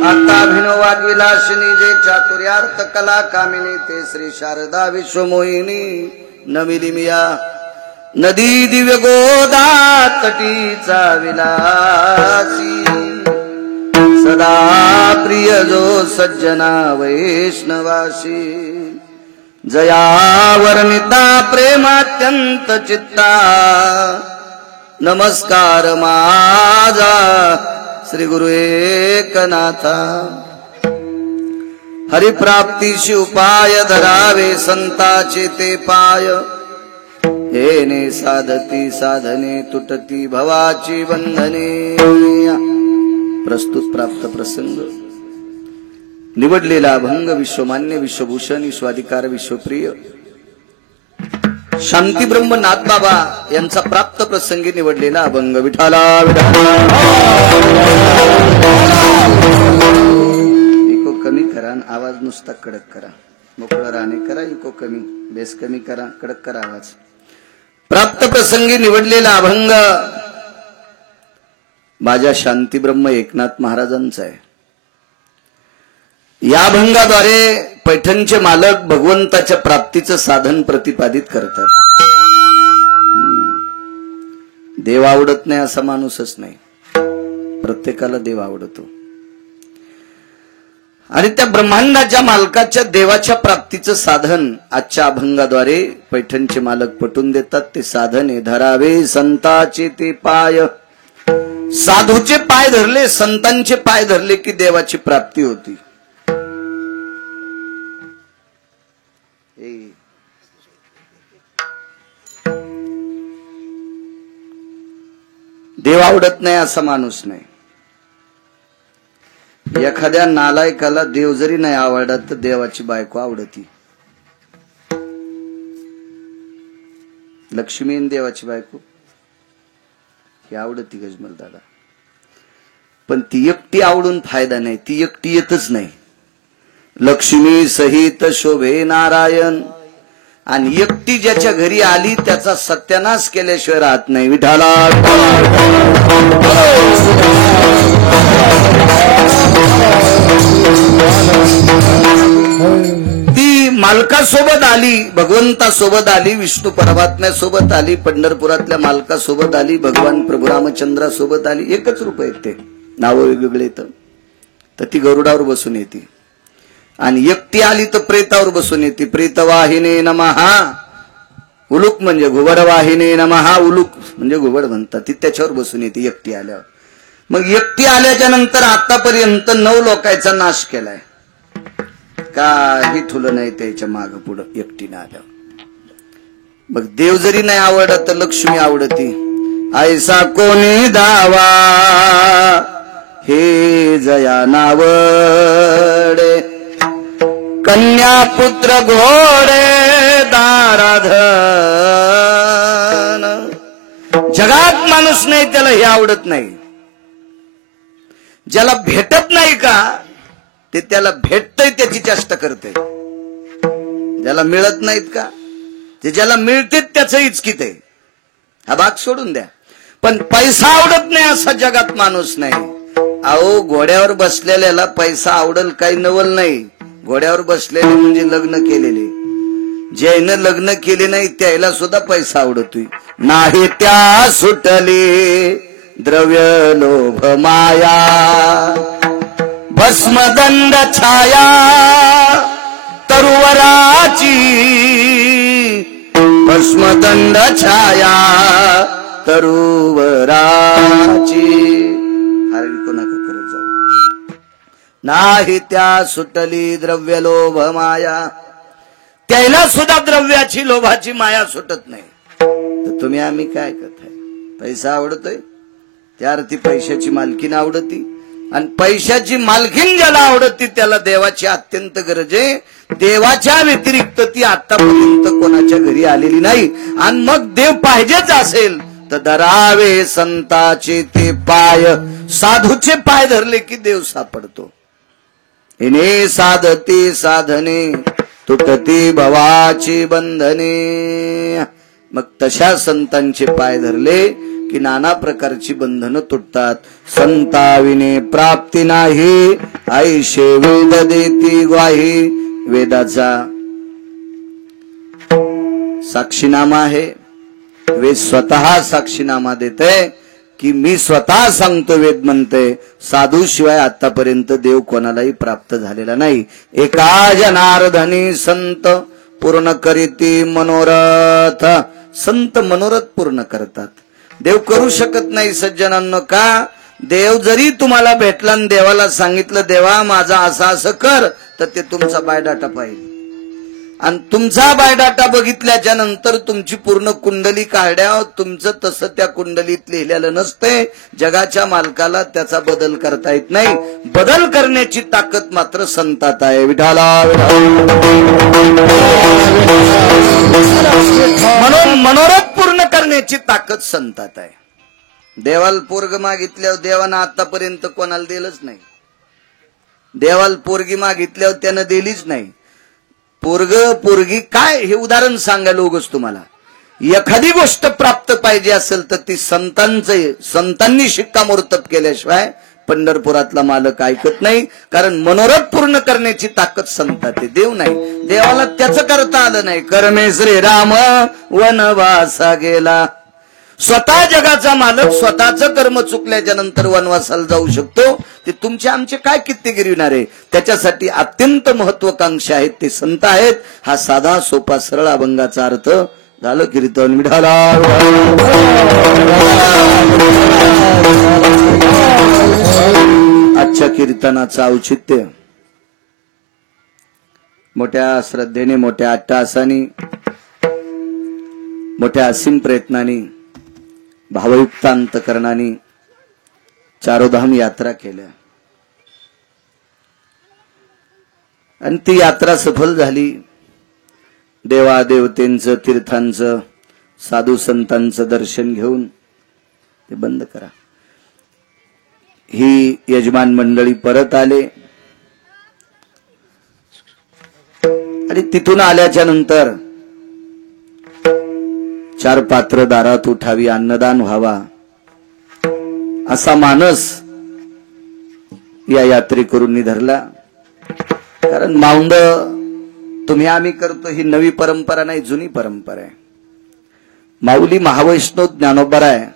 आत्ताभिनवाग्विलासिनी जे चातुर्यार्थ कला कामिनी ते श्री शारदा विश्वमोहिनी नमिलिमिया नदी दिव्य गोदा तटीचा विलासी सदा प्रिय जो सज्जना वैष्णवासी जया वर्णिता प्रेमात्यंत चित्ता नमस्कार माझा श्री गुरु एकनाथा हरिप्राप्तीशी उपाय धरावे संताचे ते पाय येणे साधती साधने तुटती भवाची बंधने प्रस्तुत प्राप्त प्रसंग निवडलेला अभंग विश्वमान्य विश्वभूषण विश्वाधिकार विश्वप्रिय शांती ब्रह्म नाथबाबा यांचा प्राप्त प्रसंगी निवडलेला अभंग विठाला इको कमी करा आवाज नुसता कडक करा मोकळा राहणे करा इको कमी बेस कमी करा कडक करा आवाज प्राप्त प्रसंगी निवडलेला अभंग माझ्या शांती ब्रह्म एकनाथ महाराजांचा आहे। या अभंगाद्वारे पैठणचे मालक भगवंताच्या प्राप्तीचं साधन प्रतिपादित करतात। देव आवडत नाही असा माणूसच नाही, प्रत्येकाला देव आवडतो आणि त्या ब्रह्मांडाच्या मालकाच्या देवाच्या प्राप्तीचं साधन आजच्या अभंगाद्वारे पैठणचे मालक पटवून देतात। ते साधन आहे धरावे संताचे ते पाय, साधूचे पाय धरले संतांचे पाय धरले की देवाची प्राप्ती होती। देव आवडत नाही असा माणूस नाही। एखाद्या नालायकाला देव जरी नाही आवडत तर देवाची बायको आवडती। लक्ष्मी देवाची बायको ही आवडती गजमल दादा, पण ती एकटी आवडून फायदा नाही, ती एकटी येतच नाही। लक्ष्मी सहित शोभे नारायण आणि एकटी ज्याच्या घरी आली त्याचा सत्यानाश केल्याशिवाय राहत नाही। विठाला ती मालकासोबत आली, भगवंतासोबत आली, विष्णू परमात्म्यासोबत आली, पंढरपुरातल्या मालकासोबत आली, भगवान प्रभू रामचंद्रासोबत आली। एकच रूप आहे, ते नाव वेगवेगळे तर ती गरुडावर बसून येते आणि एकटी आली तर प्रेतावर बसून येते। प्रेतवाहिने नमः, उलूक म्हणजे घुबड वाहिने नमः, उलूक म्हणजे घुबड म्हणतात, ती त्याच्यावर बसून येते एकटी आल्यावर। मग एकटी आल्याच्या नंतर आतापर्यंत 9 लोकांचा नाश केलाय, काही ठुलं नाही त्याच्या माग पुढं एकटीने आल्यावर। मग देव जरी नाही आवडत तर लक्ष्मी आवडती। ऐसा कोणी दावा हे जया नावडे, कन्या पुत्र घोडे दाराधन। जगात माणूस नाही त्याला हे आवडत नाही। ज्याला भेटत नाही का ते त्याला भेटतय त्याची चेष्टा करते, ज्याला मिळत नाहीत का ते ज्याला मिळते त्याचं इचकित आहे। हा भाग सोडून द्या, पण पैसा आवडत नाही असा जगात माणूस नाही। अहो घोड्यावर बसलेल्याला पैसा आवडल काही नवल नाही, घोड्यावर बसलेले म्हणजे लग्न केलेले, ज्यानं लग्न केले नाही त्याला सुद्धा पैसा आवडतोय। नाही त्या सुटले द्रव्य लोभ माया, भस्मदंड छाया तरुवराची, भस्मदंड छाया तरुवराची। हरवी नका करत जाऊ। नाही त्या सुटली द्रव्य लोभ माया, त्याला सुद्धा द्रव्याची लोभाची माया सुटत नाही। तर तुम्ही आम्ही काय करताय? पैसा आवडतोय त्या अर्थी पैशाची मालकीन आवडती, आणि पैशाची मालकीन ज्याला आवडती त्याला देवाची अत्यंत गरज आहे। देवाच्या व्यतिरिक्त ती आतापर्यंत कोणाच्या घरी आलेली नाही। आणि मग देव पाहिजेच असेल तर धरावे संताचे ते पाय, साधूचे पाय धरले की देव सापडतो। हिने साधते साधने तुटती भवाची बंधने। मग तशा संतांचे पाय धरले की नाना प्रकारची बंधनं तुटतात. संताविने प्राप्ती नाही, ऐशे वेद देती ग्वाही. वेदाचा साक्षीनामा आहे. वेद स्वतः साक्षीनामा देते की मी स्वतः सांगतो. वेद म्हणते साधू शिवाय आतापर्यंत देव कोणालाही प्राप्त झालेला नाही. एका जनार्दनी संत पूर्ण करीती मनोरथ. संत मनोरथ पूर्ण करतात. देव करू शकत नाही सज्जनांनो. का? देव जरी तुम्हाला भेटला आणि देवाला सांगितलं देवा माझा असं असं कर, तर ते तुमचा बायोडाटा पाहिजे. आणि तुमचा बायोडाटा बघितल्याच्या नंतर तुमची पूर्ण कुंडली काढ्या, तुमचं तसं त्या कुंडलीत लिहिलेलं नसते. जगाच्या मालकाला त्याचा बदल करता येत नाही. बदल करण्याची ताकद मात्र संतात आहे. विठाला म्हणून मनोरथ पूर्ण करण्याची ताकद संतात आहे. देवाला पोरग मागितल्यावर देवानं आतापर्यंत कोणाला दिलंच नाही. देवाला पोरगी मागितल्यावर त्यानं दिलीच नाही. पोरग पोरगी काय हे उदाहरण सांगायला उगच तुम्हाला. एखादी गोष्ट प्राप्त पाहिजे असेल तर ती संतांनी शिक्कामोर्तब केल्याशिवाय पंढरपुरातला मालक ऐकत नाही. कारण मनोरथ पूर्ण करण्याची ताकद संतात आहे, देव नाही. देवाला त्याचं करता आलं नाही. कर्मे श्रीराम वनवासा गेला. स्वतः जगाचा मालक स्वतःचं कर्म चुकल्याच्या नंतर वनवासाला जाऊ शकतो. ते तुमचे आमचे काय किती गिरविणार आहे. त्याच्यासाठी अत्यंत महत्वाकांक्षी आहेत ते संत आहेत. हा साधा सोपा सरळ अभंगाचा अर्थ झालं. कीर्तन विठाला. आजच्या कीर्तनाचं औचित्य मोठ्या श्रद्धेने, मोठ्या अट्टहासाने, मोठ्या असीम प्रयत्नाने, भावयुक्त अंतकरणाने चारोधाम यात्रा केल्या. आणि ती यात्रा सफल झाली. देवादेवतेंचं, तीर्थांचं, साधू संतांचं दर्शन घेऊन ते बंद करा. ही यजमान मंडळी परत आले. आणि तिथून आल्याच्या नंतर 4 पात्र दारात उठावी, अन्नदान व्हावा, असा मानस या यात्रेकरूंनी धरला. कारण माऊंद तुम्ही आम्ही करतो ही नवी परंपरा नाही, जुनी परंपरा आहे. माऊली महावैष्णव ज्ञानोबाराय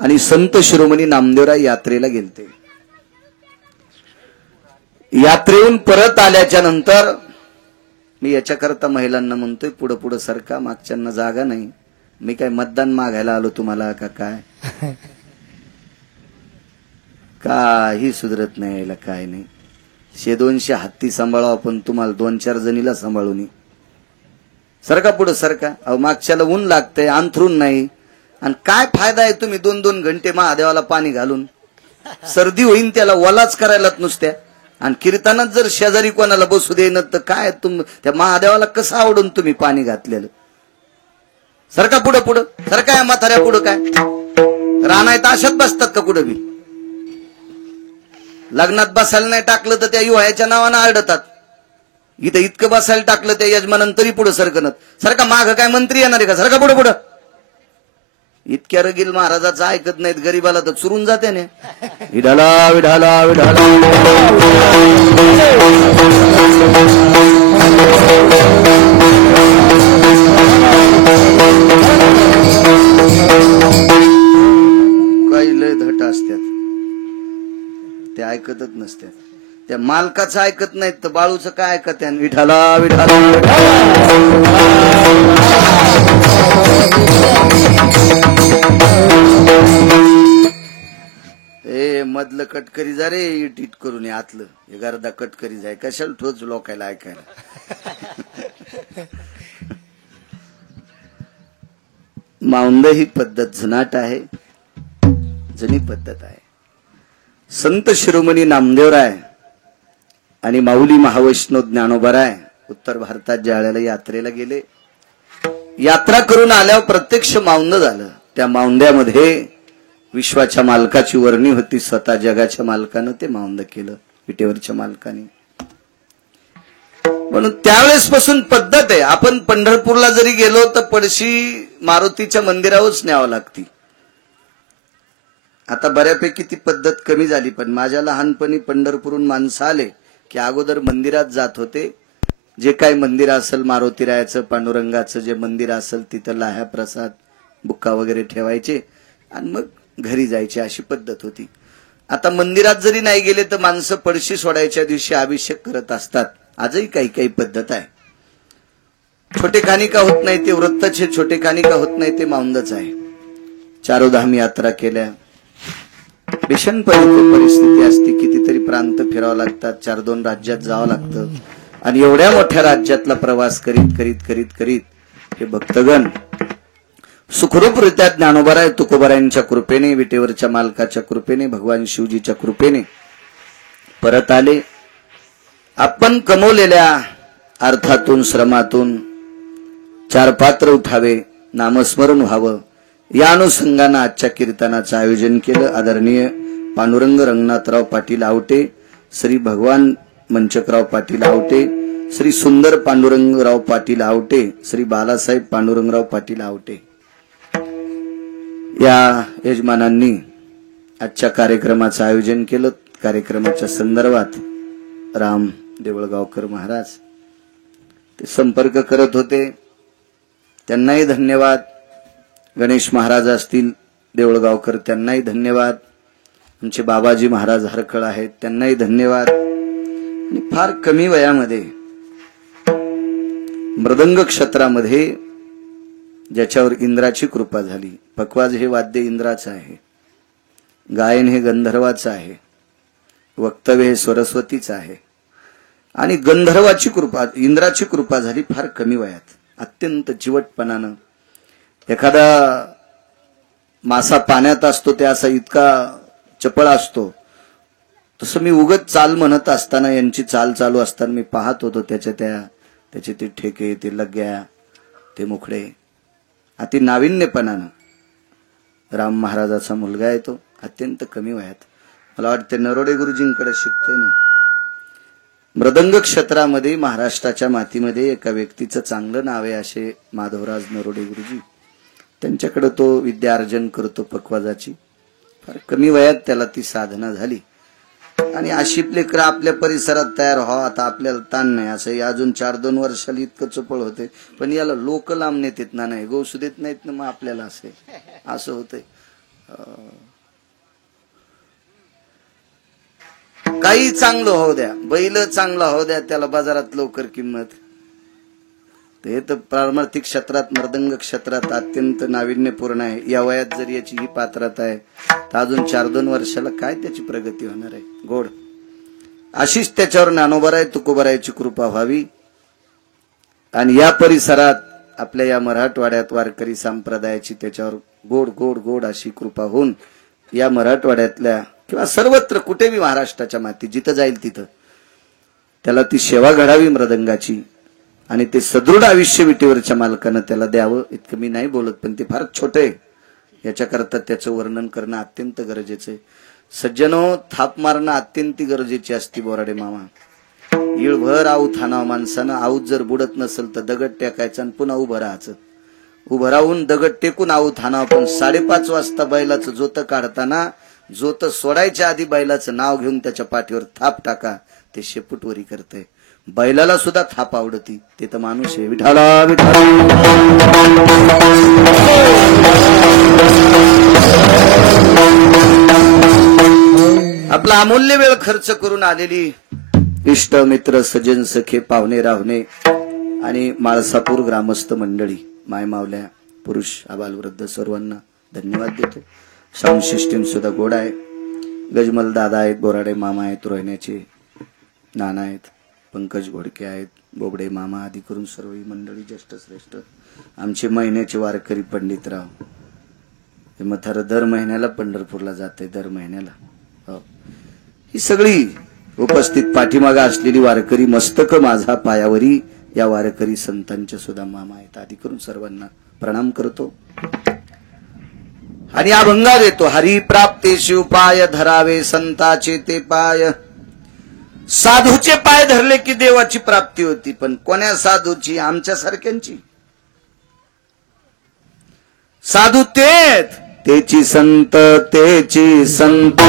आणि संत शिरोमणी नामदेवराय यात्रेला गेलते. यात्रेहून परत आल्याच्या नंतर मी याच्याकरता महिलांना म्हणतोय पुढं पुढं सरका, मागच्यांना जागा नाही. मी काय मतदान मागायला आलो तुम्हाला का काय? काही सुधरत नाही यायला, काय नाही. 100-200 हत्ती सांभाळावं आपण, तुम्हाला 2-4 जणीला सांभाळून सरका पुढं सरका. अहो मागच्याला ऊन लागतंय, अंथरून नाही. आणि काय फायदा आहे तुम्ही 2-2 घंटे महादेवाला पाणी घालून? सर्दी होईन त्याला, वलाच करायलाच नुसत्या. आणि कीर्तनात जर शेजारी कोणाला बसू देणं तर काय त्या महादेवाला कसं आवडून तुम्ही पाणी घातलेलं? सरका पुढं पुढं सरका. या म्हाताऱ्या पुढं काय रानायत अशात बसतात का कुठं बी? लग्नात बसायला नाही टाकलं तर त्या युवाच्या नावानं आरडतात. इथं इतकं बसायला टाकलं त्या यजमानंतरी पुढं सरकणत. सरका माग काय मंत्री येणार आहे का? सरका पुढं पुढं. इतक्या रगील महाराजाचं ऐकत नाहीत, गरीबाला तर चुरून जाते ना. विढाला विढाला विढाला. काही लय धट असतात, ते ऐकतच नसतात. त्या मालकाचं ऐकत नाहीत तर बाळूचं काय ऐकत? विठाला विठाला. ए मधलं कटकरी जा रे, इट इट करून आतलं हे गर्दा कटकरी जाय. कशाला ठोच लोकायला ऐकायला? माऊंद ही पद्धत जुनाट आहे, जुनी पद्धत आहे. संत शिरोमणी नामदेवराय आणि माऊली महावैष्णव ज्ञानोबाराय उत्तर भारतात ज्या वेळेला यात्रेला गेले, यात्रा करून आल्यावर प्रत्यक्ष माऊंद झालं. त्या माऊंद्यामध्ये विश्वाच्या मालकाची वर्णी होती. स्वतः जगाच्या मालकानं ते माऊंद केलं, विटेवरच्या मालकाने. म्हणून त्यावेळेस पासून पद्धत आहे. आपण पंढरपूरला जरी गेलो तर पडशी मारुतीच्या मंदिरावरच न्यावं लागती. आता बऱ्यापैकी ती पद्धत कमी झाली, पण माझ्या लहानपणी पंढरपूरहून माणसं आले की अगोदर मंदिरात जात होते. जे काय मंदिर असेल, मारुतीरायाचं, पांडुरंगाचं जे मंदिर असेल तिथं लाह्या प्रसाद बुक्का वगैरे ठेवायचे आणि मग घरी जायचे, अशी पद्धत होती. आता मंदिरात जरी नाही गेले तर माणसं पडशी सोडायच्या दिवशी अभिषेक करत असतात. आजही काही काही पद्धत आहे. छोटे कानिका होत नाही ते व्रतच, हे छोटे कानिका होत नाही ते माऊंदच आहे. चारोधाम यात्रा केल्या, भीषण परिस्थिती असते, कितीतरी प्रांत फिरावं लागतात, 4-2 राज्यात जावं लागतं. आणि एवढ्या मोठ्या राज्यातला प्रवास करीत करीत करीत करीत हे भक्तगण सुखरूपरित्या ज्ञानोबाराय तुकोबारायांच्या कृपेने, विटेवरच्या मालकाच्या कृपेने, भगवान शिवजीच्या कृपेने परत आले. आपण कमवलेल्या अर्थातून, श्रमातून 4 पात्र उठावे, नामस्मरण व्हावं, या अनुषंगानं आजच्या कीर्तनाचं आयोजन केलं. आदरणीय पांडुरंग रंगनाथराव पाटील आवटे, श्री भगवान मंचकराव पाटील आवटे, श्री सुंदर पांडुरंगराव पाटील आवटे, श्री बालासाहेब पांडुरंगराव पाटील आवटे या यजमानांनी आजच्या कार्यक्रमाचं आयोजन केलं. कार्यक्रमाच्या संदर्भात राम देवळगावकर महाराज ते संपर्क करत होते, त्यांनाही धन्यवाद. गणेश महाराज असतील देवळगावकर, त्यांनाही धन्यवाद. आमचे बाबाजी महाराज हरकळ आहेत, त्यांनाही धन्यवाद. आणि फार कमी वयामध्ये मृदंग क्षेत्रामध्ये ज्याच्यावर इंद्राची कृपा झाली, पखवाज हे वाद्य इंद्राचं आहे, गायन हे गंधर्वाचं आहे, वक्तव्य हे सरस्वतीचं आहे, आणि गंधर्वाची कृपा, इंद्राची कृपा झाली फार कमी वयात. अत्यंत चिवटपणानं एखादा मासा पाण्यात असतो ते असा इतका चपळ असतो, तसं मी उगत चाल म्हणत असताना, यांची चाल चालू असताना मी पाहत होतो. त्याचे ते ठेके, ते लग्या, ते मुखडे, अति नाविन्यपणानं. राम महाराजाचा मुलगा आहे तो, अत्यंत कमी वयात. मला वाटते नरोडे गुरुजींकडे शिकतोय ना. मृदंग क्षेत्रामध्ये महाराष्ट्राच्या मातीमध्ये एका व्यक्तीचं चांगलं नाव आहे, असे माधवराज नरोडे गुरुजी. त्यांच्याकडे तो विद्यार्जन करतो पखवाजाची. फार कमी वयात त्याला ती साधना झाली. आणि अशी लेकरं आपल्या परिसरात तयार व्हावं, आता आपल्याला ताण नाही. असं अजून 4-2 वर्षाला इतकं चपळ होते, पण याला लोक लांब नेत ना, नाही गौसू देत नाहीत ना, मग आपल्याला असं होतंय. काही चांगलं होऊ द्या, बैल चांगला होऊ द्या, त्याला बाजारात लवकर किंमत. हे तर पारमार्थिक क्षेत्रात, मृदंग क्षेत्रात अत्यंत नाविन्यपूर्ण आहे. या वयात जर याची ही पात्रता आहे तर अजून 4-2 वर्षाला काय त्याची प्रगती होणार आहे. गोड अशीच त्याच्यावर ज्ञानोबाराय तुकोबारायची कृपा व्हावी. आणि या परिसरात आपल्या या मराठवाड्यात वारकरी संप्रदायाची त्याच्यावर गोड गोड गोड अशी कृपा होऊन या मराठवाड्यातल्या किंवा सर्वत्र कुठेही महाराष्ट्राच्या मातीत जिथं जाईल तिथं त्याला ती सेवा घडावी मृदंगाची. आणि ते सदृढ आयुष्य विटेवरच्या मालकानं त्याला द्यावं. इतकं मी नाही बोलत, पण ते फार छोटे आहे. याच्याकरता त्याचं वर्णन करणं अत्यंत गरजेचं आहे. सज्जनो, थाप मारणं अत्यंत गरजेची असते. बोराडे मामा, इळभर आऊत हाणावं माणसानं. आऊत जर बुडत नसेल तर दगड टेकायचं आणि पुन्हा उभं राहायचं. उभं राहून दगड टेकून आऊत हाणावं. पण 5:30 वाजता बैलाचं जोत काढताना जोत सोडायच्या आधी बैलाचं नाव घेऊन त्याच्या पाठीवर थाप टाका. ते शेपूटवरी करते. बैलाला सुद्धा थाप आवडती. ते तर माणूस आहे. विठाला विठाला. आपला अमूल्य वेळ खर्च करून आलेली इष्ट मित्र सज्जन सखे पाहुणे राहुणे आणि माळसापूर ग्रामस्थ मंडळी, मायमावल्या, पुरुष आबालवृद्ध सर्वांना धन्यवाद देतो. साऊंड सिस्टीम सुद्धा गोड आहे. गजमल दादा आहेत, बोराडे मामा आहेत, रोहिण्याचे नाना आहेत, पंकज घोडके आहेत, बोबडे मामा आदी करून सर्व मंडळी ज्येष्ठ श्रेष्ठ. आमचे महिन्याचे वारकरी पंडितराव हे मथार दर महिन्याला पंढरपूरला जाते. दर महिन्याला ही सगळी उपस्थित पाठीमागा असलेली वारकरी, मस्तक माझा पायावरी या वारकरी संतांच्या सुद्धा मामा आहेत. आदी करून सर्वांना प्रणाम करतो आणि अभंगा देतो. हरी प्राप्तेशी उपाय धरावे संताचे ते पाय. साधूचे पाय धरले की देवाची प्राप्ती होती. पण कोण्या साधूची? आमच्या सारख्यांची. साधू तेची संत तेची संत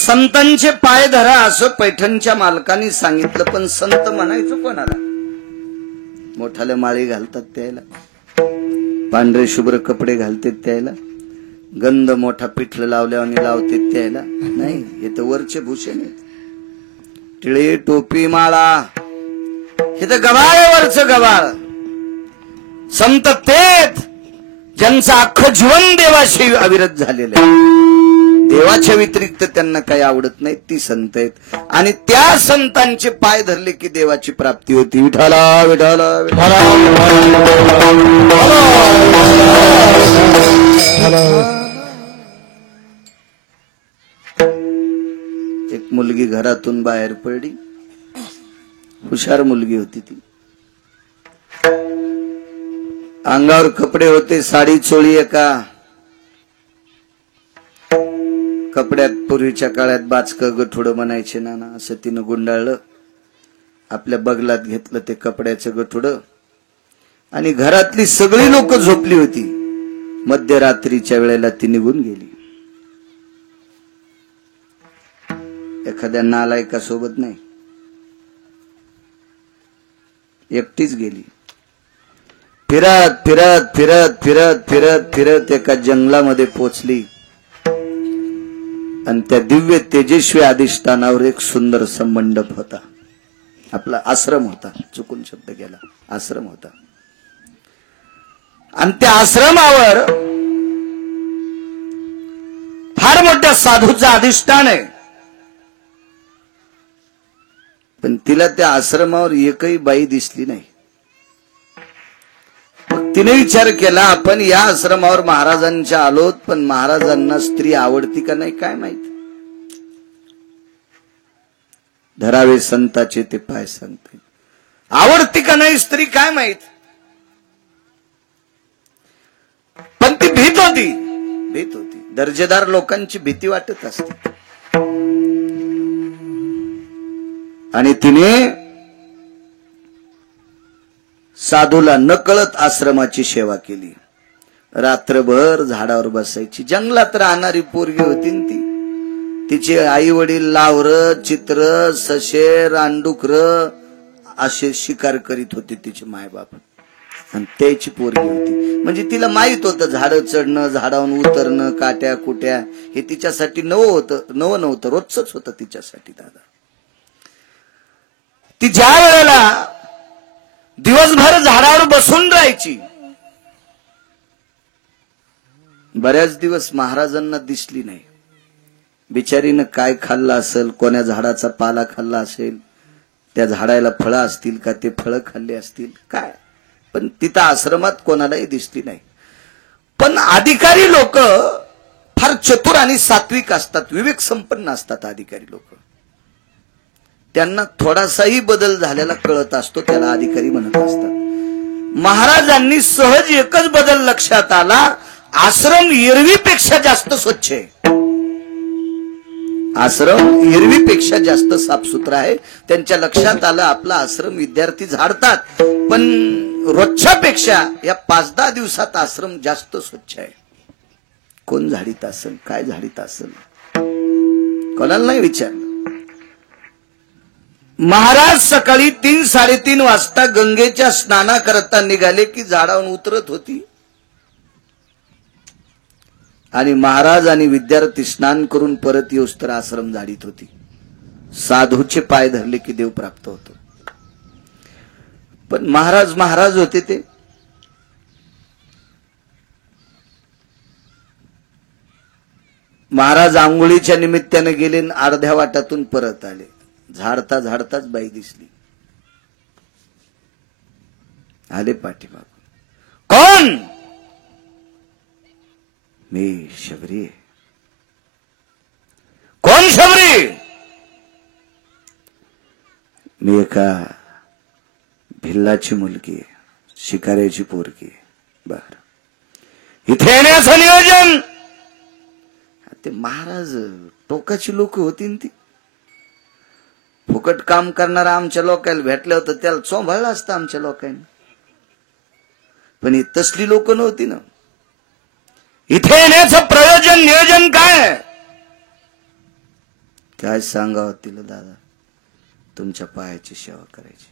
संतांचे पाय धरा असं पैठणच्या मालकांनी सांगितलं, पण संत म्हणायचं कोणाला? मोठाले माळी घालतात त्याला, पांढरे शुभ्र कपडे घालतात त्याला, गंध मोठा पिठलं लावल्यावर लावते त्याला नाही. हे तर वरचे भूषण आहेत. टिळे टोपी माळा हे तर गवाळ वरच गवाळ. संत तेच ज्यांचं अख्खं जीवन देवाशी अविरत झालेलं आहे. देवाच्या व्यतिरिक्त त्यांना काही आवडत नाही, ती संत आहेत. आणि त्या संतांचे पाय धरले की देवाची प्राप्ती होती. विठाला विठाला एक मुलगी घरातून बाहेर पडली. हुशार मुलगी होती ती. अंगावर कपडे होते, साडी चोळी एका कपड्यात. पूर्वीच्या काळात बाचकं गठुडं म्हणायचे नाना. असं तिनं गुंडाळलं, आपल्या बगलात घेतलं ते कपड्याचं गठुडं, आणि घरातली सगळी लोक झोपली होती. मध्यरात्रीच्या वेळेला ती निघून गेली. एखाद्या नालायकासोबत नाही, एकटीच गेली. फिरत फिरत फिरत फिरत फिरत फिरत एका जंगलामध्ये पोचली. आणि त्या दिव्य तेजस्वी अधिष्ठानावर एक सुंदर मंडप होता. आपला आश्रम होता, चुकून शब्द गेला, आश्रम होता. आणि त्या आश्रमावर फार मोठ्या साधूचं अधिष्ठान आहे. पण तिला त्या आश्रमावर एकही बाई दिसली नाही. मग तिने विचार केला, आपण या आश्रमावर महाराजांच्या आलोत, पण महाराजांना स्त्री आवडती का नाही काय माहित. धरावे संताचे ते पाय सांगते, आवडती का नाही स्त्री काय माहित. पण ती भीत होती, भीत होती. दर्जेदार लोकांची भीती वाटत असते. आणि तिने साधूला नकळत आश्रमाची सेवा केली. रात्रभर झाडावर बसायची. जंगलात राहणारी पोरगी होती ती. तिचे आई वडील लावर, चित्र, सशे, रानडुकर असे शिकार करीत होते तिचे मायबाप. आणि त्याची पोरगी होती. म्हणजे तिला माहित होतं झाडं चढणं, झाडावरून उतरणं, काट्या कुट्या हे तिच्यासाठी नवं होतं. नवं नव्हतं, रोजच होतं तिच्यासाठी. दादा ती ज्या वेळेला दिवसभर झाडावर बसून राहायची, बऱ्याच दिवस महाराजांना दिसली नाही. बिचारीनं काय खाल्लं असेल, कोण्या झाडाचा पाला खाल्ला असेल, त्या झाडाला फळं असतील का, ते फळं खाल्ले असतील काय, पण तिथं आश्रमात कोणालाही दिसली नाही. पण अधिकारी लोक फार चतुर आणि सात्विक असतात, विवेक संपन्न असतात अधिकारी लोक. त्यांना थोडासाही बदल झालेला कळत असतो, त्याला अधिकारी म्हणत असतात. महाराजांनी सहज एकच बदल लक्षात आला, आश्रम एरवीपेक्षा जास्त स्वच्छ आहे. आश्रम एरवीपेक्षा जास्त साफसुथरा आहे. त्यांच्या लक्षात आलं आपला आश्रम विद्यार्थी झाडतात, पण रोजच्या पेक्षा या 5-10 दिवसात आश्रम जास्त स्वच्छ आहे. कोण झाडीत असेल, काय झाडीत असेल, कोणाला नाही विचारलं. महाराज सकाळी 3-3:30 वाजता गंगेच्या स्नानाकरता निघाले की झाडावरून उतरत होती आणि महाराज आणि विद्यार्थी स्नान करून परत येऊस तर आश्रम झाडीत होती. साधूचे पाय धरले की देव प्राप्त होतो. पण महाराज होते ते. महाराज आंघोळीच्या निमित्ताने गेले आणि अर्ध्या वाटातून परत आले. झाडताच बाई दिसली. आले पाठीमागून. कोण? मी शबरी. कोण शबरी? मी एका भिल्लाची मुलगी आहे, शिकाऱ्याची पोरगी आहे. बर, इथे येण्याचं नियोजन. ते महाराज टोकाची लोक होती ती. फुकट काम करणारा आमच्या लोकांना भेटलं होतं त्याला चोंभाळलं असतं आमच्या लोकांनी. पण ही तसली लोक नव्हती ना. इथे येण्याचं प्रयोजन नियोजन काय सांगावं तिला दादा. तुमच्या पायाची सेवा करायची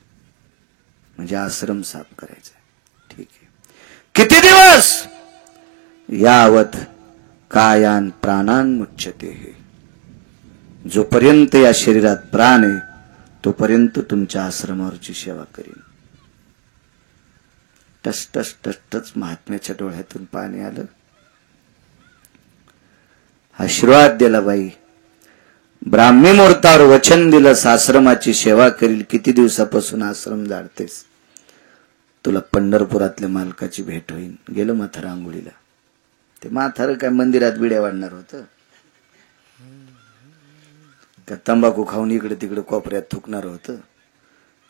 म्हणजे आश्रम साफ करायचा. ठीक आहे. किती दिवस? यावत कायान प्राणान मुच्यते. जोपर्यंत या शरीरात प्राण आहे तोपर्यंत तुमच्या आश्रमावरची सेवा करीन. टच महात्म्याच्या डोळ्यातून पाणी आलं. आशीर्वाद दिला बाई. ब्राह्मी मुहूर्तावर वचन दिलं, आश्रमाची सेवा करील. किती दिवसापासून आश्रम जाळतेस? तुला पंढरपुरातल्या मालकाची भेट होईल. गेलो म्हातारा आंघोळीला. ते म्हातारं काय मंदिरात बिड्या वाढणार होतं का? तंबाखू खाऊन इकडे तिकडे कोपऱ्यात थुकणार होतं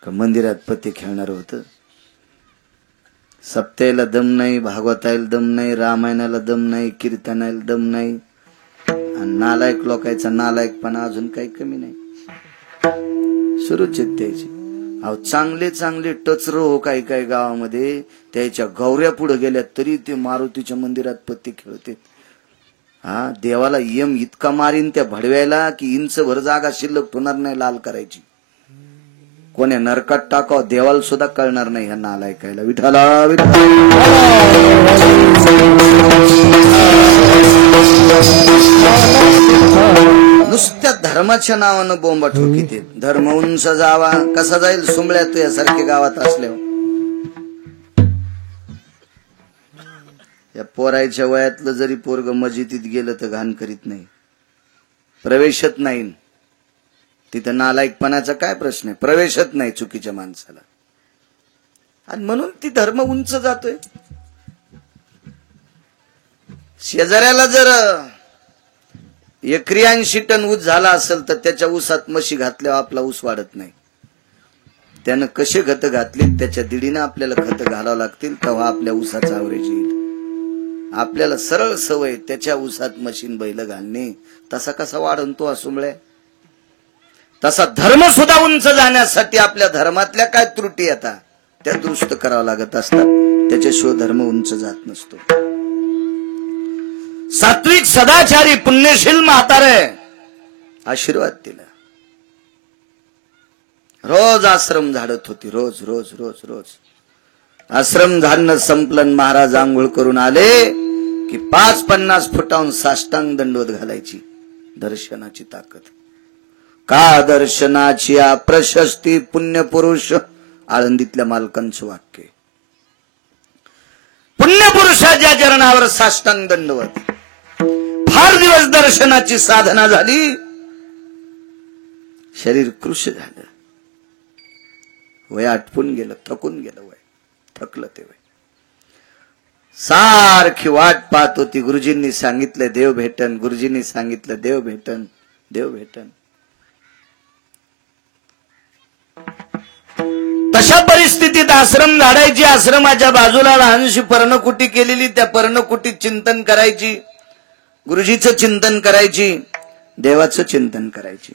का? मंदिरात पत्ते खेळणार होतं? सप्त्याला दम नाही, भागवताला दम नाही, रामायणाला दम नाही, कीर्तनाला दम नाही. आणि नालायक लोकांचा नालायकपणा अजून काही कमी नाही. सुरूच द्यायची. अहो चांगले टचर हो काही गावामध्ये त्याच्या गौऱ्या पुढे गेल्या तरी ते मारुतीच्या मंदिरात पत्ती खेळते. हा, देवाला यम इतका मारीन त्या भडव्याला की इंचभर जागा शिल्लक होणार नाही लाल करायची. कोण्या नरकात टाकाव देवाला सुद्धा कळणार नाही ह्या नालायकायला. विठाला नुसत्या धर्माच्या नावानं बोंबा ठोकीत. धर्म उंच जावा कसा जाईल सुंबळ्या तू यासारख्या गावात असल्यावर. या पोरायच्या वयातलं जरी पोरग मस्जिदीत गेलं तर घाण करीत नाही, प्रवेशत नाही. तिथं नालायकपणाचा काय प्रश्न आहे? प्रवेशत नाही चुकीच्या माणसाला. आणि म्हणून ती धर्म उंच जातोय. शेजाऱ्याला जर 180 टन ऊस झाला असेल तर त्याच्या ऊसात म्हशी घातल्यावर आपला ऊस वाढत नाही. त्यानं कसे खत घातले त्याच्या दीडीनं आपल्याला खत घालावं लागतील तेव्हा आपल्या ऊसाचा ॲव्हरेज येईल. आपल्याला सरळ सवय त्याच्या ऊसात मशीन बैल घालणे, तसा कसा वाढन तो असुंबळ्या? तसा धर्म सुद्धा उंच जाण्यासाठी आपल्या धर्मातल्या काय त्रुटी येतात त्या दुरुस्त करावं लागत असतात. त्याच्याशिवाय धर्म उंच जात नसतो. सात्विक सदाचारी पुण्यशील म्हातारे आशीर्वाद दिला. रोज आश्रम झाडत होती. रोज रोज रोज रोज आश्रम झाडणं संपलन. महाराज आंघोळ करून आले की 50 फुटाहून साष्टांग दंडवत घालायची. दर्शनाची ताकद. का दर्शनाची प्रशस्ती पुण्यपुरुष. आळंदीतल्या मालकांचं वाक्य. पुण्यपुरुषाच्या चरणावर साष्टांग दंडवत. फार दिवस दर्शनाची साधना झाली. शरीर कृश झालं. वय आटपून गेलं, थकून गेलं. वय थकलं ते वय. सारखी वाट पाहत होती. गुरुजींनी सांगितलं देव भेटन, गुरुजींनी सांगितलं देव भेटन, देव भेटन. तशा परिस्थितीत आश्रम झाडायची. आश्रमाच्या बाजूला लहानशी पर्णकुटी केलेली. त्या पर्णकुटीत चिंतन करायची. गुरुजीचं चिंतन करायची. देवाचं चिंतन करायची.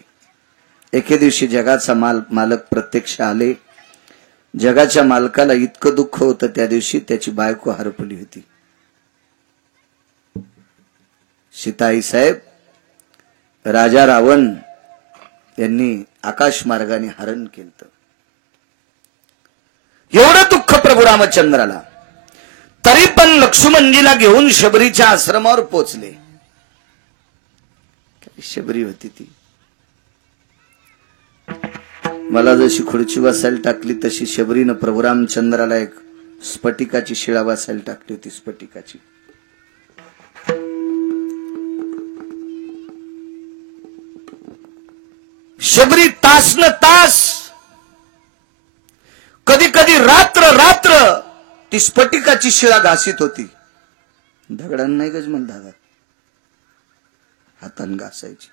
एके दिवशी जगाचा मालक प्रत्यक्ष आले. जगाच्या मालकाला इतकं दुःख होतं त्या दिवशी. त्याची बायको हरपली होती. सीताई साहेब राजा रावण यांनी आकाश मार्गाने हरण केलं. एवढं दुःख प्रभू रामचंद्राला, तरी पण लक्ष्मणजीला घेऊन शबरीच्या आश्रमावर पोचले. शबरी होती ती, मला जशी खुर्ची बसायला टाकली तशी शबरीनं प्रभू रामचंद्राला एक स्फटिकाची शिळा बसायला टाकली होती. स्फटिकाची शबरी तास न तास, कधी कधी रात्र रात्र ती स्फटिकाची शिळा घासीत होती. दगडांना नाही गजमल दादा, हातान घासायची.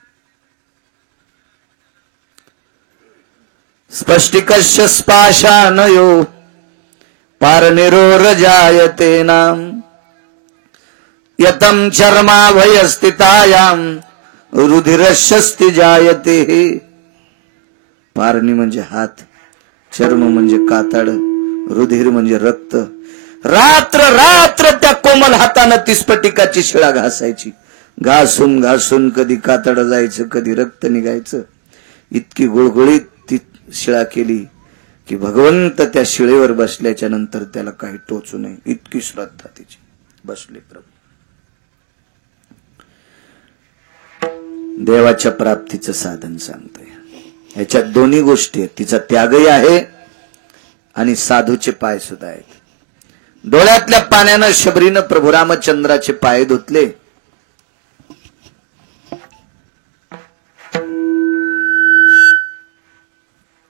स्फटिकस्य स्पाशानयो पारनिरोरजायते नाम यतम चर्माभयस्थितायाम रुधिरशस्ति जायते. पारणी म्हणजे हात, चर्म म्हणजे कातड, रुधिर म्हणजे रक्त. रात्र रात्र त्या कोमल हाताने ती स्फटिकाची शिळा घासायची. घासून घासून कधी कातड जायचं, कधी रक्त निघायचं. इतकी गुळगुळीत ती शिळा केली की भगवंत त्या शिळेवर बसल्याच्या नंतर त्याला काही टोचू नये इतकी श्रद्धा तिची. बसले प्रभू. देवाच्या प्राप्तीचं साधन सांगतोय. ह्याच्यात दोन्ही गोष्टी आहेत, तिचा त्यागही आहे आणि साधूचे पाय सुद्धा आहेत. डोळ्यातल्या पाण्यानं शबरीनं प्रभू रामचंद्राचे पाय धुतले.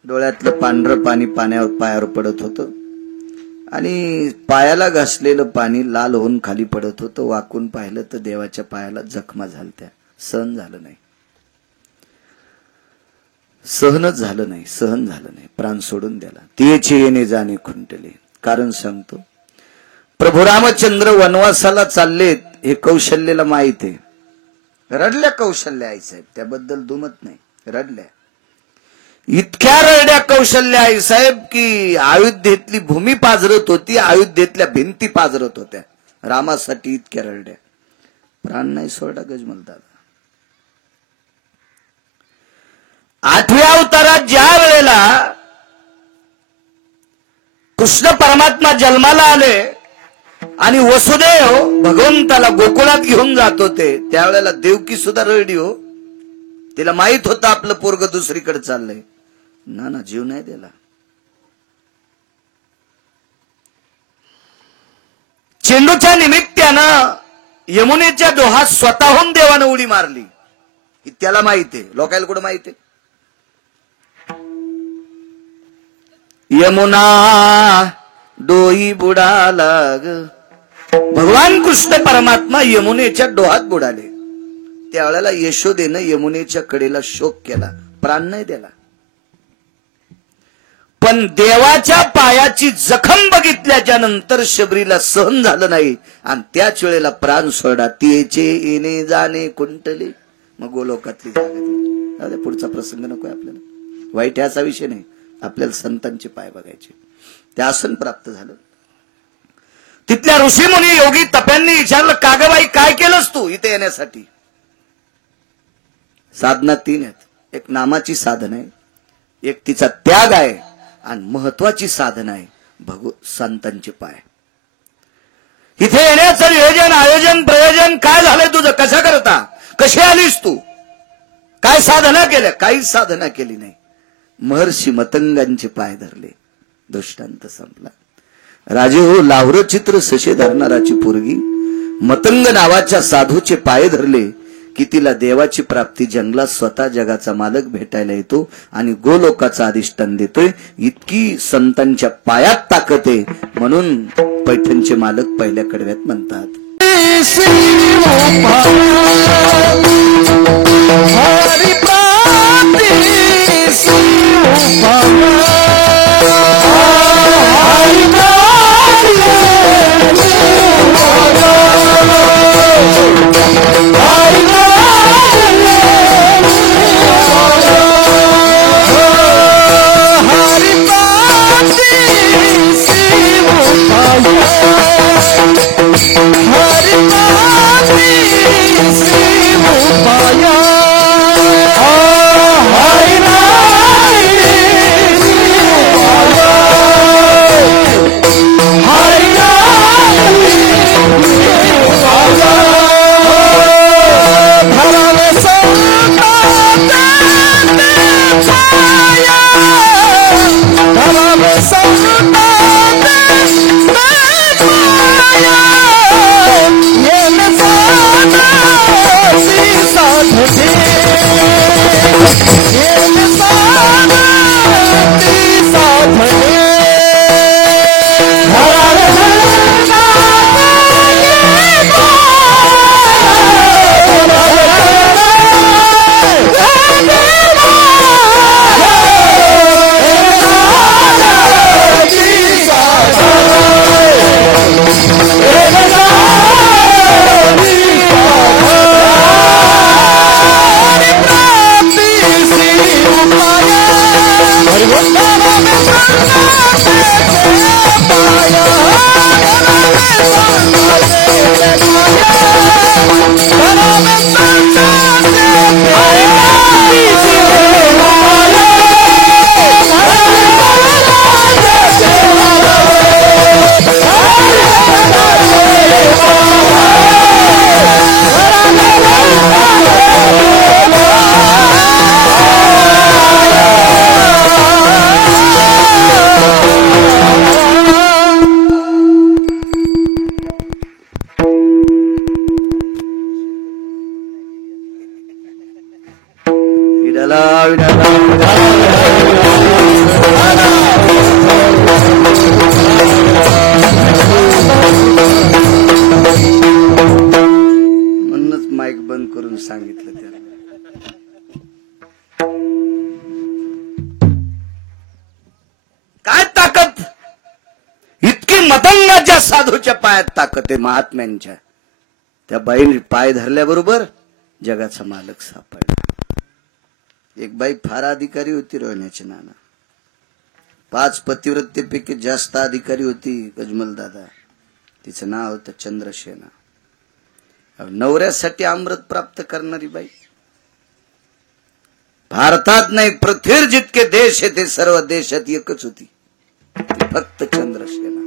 डोळ्यातलं पांढरं पाणी पायावर पडत होतं आणि पायाला घासलेलं पाणी लाल होऊन खाली पडत होतं. वाकून पाहिलं तर देवाच्या पायाला जखमा झालत्या. सहन झालं नाही, सहन झालं नाही. प्राण सोडून द्याला. तिचे येणे जाणे खुंटले. कारण सांगतो, प्रभू रामचंद्र वनवासाला चाललेत हे कौशल्याला माहित आहे. रडल्या कौशल्या आई साहेब, त्याबद्दल दुमत नाही, रडल्या. इतक्या रडल्या कौशल्या आई साहेब की अयोध्येतली भूमी पाजरत होती, अयोध्येतल्या भिंती पाजरत होत्या. रामासाठी इतक्या रडल्या. प्राण नाही सोडा गजमल दादा. 8व्या अवतारात ज्या वेळेला कृष्ण परमात्मा जन्माला आले आणि वसुदेव भगवंताला गोकुळात घेऊन जात होते, त्यावेळेला देवकी सुद्धा रडली हो. तिला माहित होतं आपलं पोरग दुसरीकडे चाललंय. ना जीव नाही दिला. चेंडूच्या निमित्तानं यमुनेच्या डोहात स्वतःहून देवानं उडी मारली. त्याला माहित आहे, लोकांना कुठं माहित आहे. यमुना डोई बुडाला ग. भगवान कृष्ण परमात्मा यमुनेच्या डोहात बुडाले. त्यावेळेला यशोदेनं यमुनेच्या कडेला शोक केला, प्राण नाही दिला. पण देवाच्या पायाची जखम बघितल्याच्या नंतर शबरीला सहन झालं नाही आणि त्याच वेळेला प्राण सोडा. तिचे येणे जाणे कुंटले. मग गोलोकातली जागा दिली. पुढचा प्रसंग नकोय आपल्याला, वाईट ह्याचा विषय नाही. आपल्याला संतांचे पाय बघायचे. ते आसन प्राप्त झालं. तिथल्या ऋषीमुनी योगी तप्यांनी विचारलं, कागबाई काय केलंस तू इथे येण्यासाठी? साधना 3 आहेत. एक नामाची साधना आहे, एक तिचा त्याग आहे आणि महत्वाची साधना आहे संतांचे पाय. इथे येण्याचं नियोजन, आयोजन, प्रयोजन काय झालंय तुझं? कसं करता? कशी आलीस तू? काय साधना केल्या? काहीच साधना केली नाही. महर्षी मतंगांचे पाय धरले. दृष्टांत संपला. राजे हो, लावरं चित्र सशे धरणाराची पोरगी मतंग नावाच्या साधूचे पाय धरले की तिला देवाची प्राप्ती, जंगलात स्वतः जगाचा मालक भेटायला येतो आणि गोलोकाचा अधिष्ठान देतोय. इतकी संतांच्या पायात ताकद आहे. म्हणून पैठणचे मालक पहिल्या कडव्यात म्हणतात, हरि म्हणूनच माईक बंद करून सांगितलं त्याला. काय ताकद, इतकी मतंगाच्या साधूच्या पायात ताकद आहे महात्म्यांच्या. त्या बाईने पाय धरल्याबरोबर जगाचा मालक सापडला. एक बाई फार अधिकारी होती रोहण्याची नाना. 5 पतिव्रतेपैकी जास्त अधिकारी होती गजमल दादा. तिचं नाव होतं चंद्रसेना. नवऱ्यासाठी अमृत प्राप्त करणारी बाई. भारतात नाही पृथ्वीवर जितके देश आहे ते सर्व देशात एकच होती, फक्त चंद्रसेना.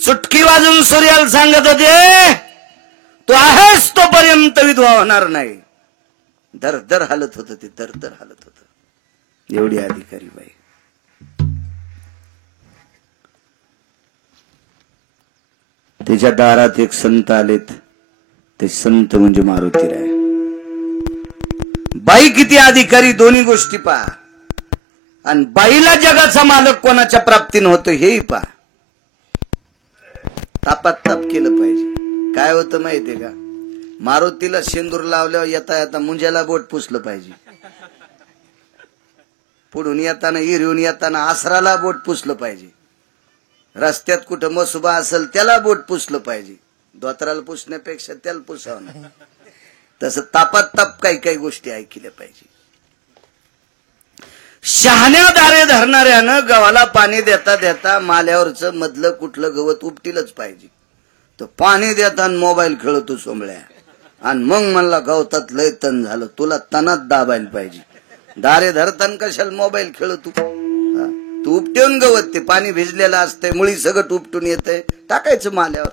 चुटकी वाजून सूर्याला सांगत होते तू आहेस तोपर्यंत विधवा होणार नाही. दर दर हालत होत ते, दर दर हालत होत. एवढी अधिकारी बाई. त्याच्या दारात एक संत आलेत. ते संत म्हणजे मारुतीराय. बाई किती अधिकारी, दोन्ही गोष्टी पहा. आणि बाईला जगाचा मालक कोणाच्या प्राप्तीनं होतो हेही पहा. तापात ताप केलं पाहिजे. काय होतं माहितीये का, मारुतीला शेंदूर लावल्यावर येता येता मुंज्याला बोट पुसलं पाहिजे. पुढून येताना हिरवून येताना आसराला बोट पुसलं पाहिजे. रस्त्यात कुठं मसुबा असेल त्याला बोट पुसलं पाहिजे. धोत्राला पुसण्यापेक्षा त्याला पुसावं नाही. तसं तापात ताप काही काही गोष्टी ऐकल्या पाहिजे. शहाण्या दारे धरणाऱ्यानं गव्हाला पाणी देता देता माल्यावरचं मधलं कुठलं गवत उपटीलच पाहिजे. तो पाणी देताना मोबाईल खेळतो सोंबळ्या. आणि मग म्हणला गवतात लय तण झालं, तुला तणात दाबायला पाहिजे. दारे धरताना कशाला मोबाईल खेळतो. तू उपटून गवत, ते पाणी भिजलेलं असतंय, मुळी सगळं उपटून येतंय, टाकायचं माल्यावर.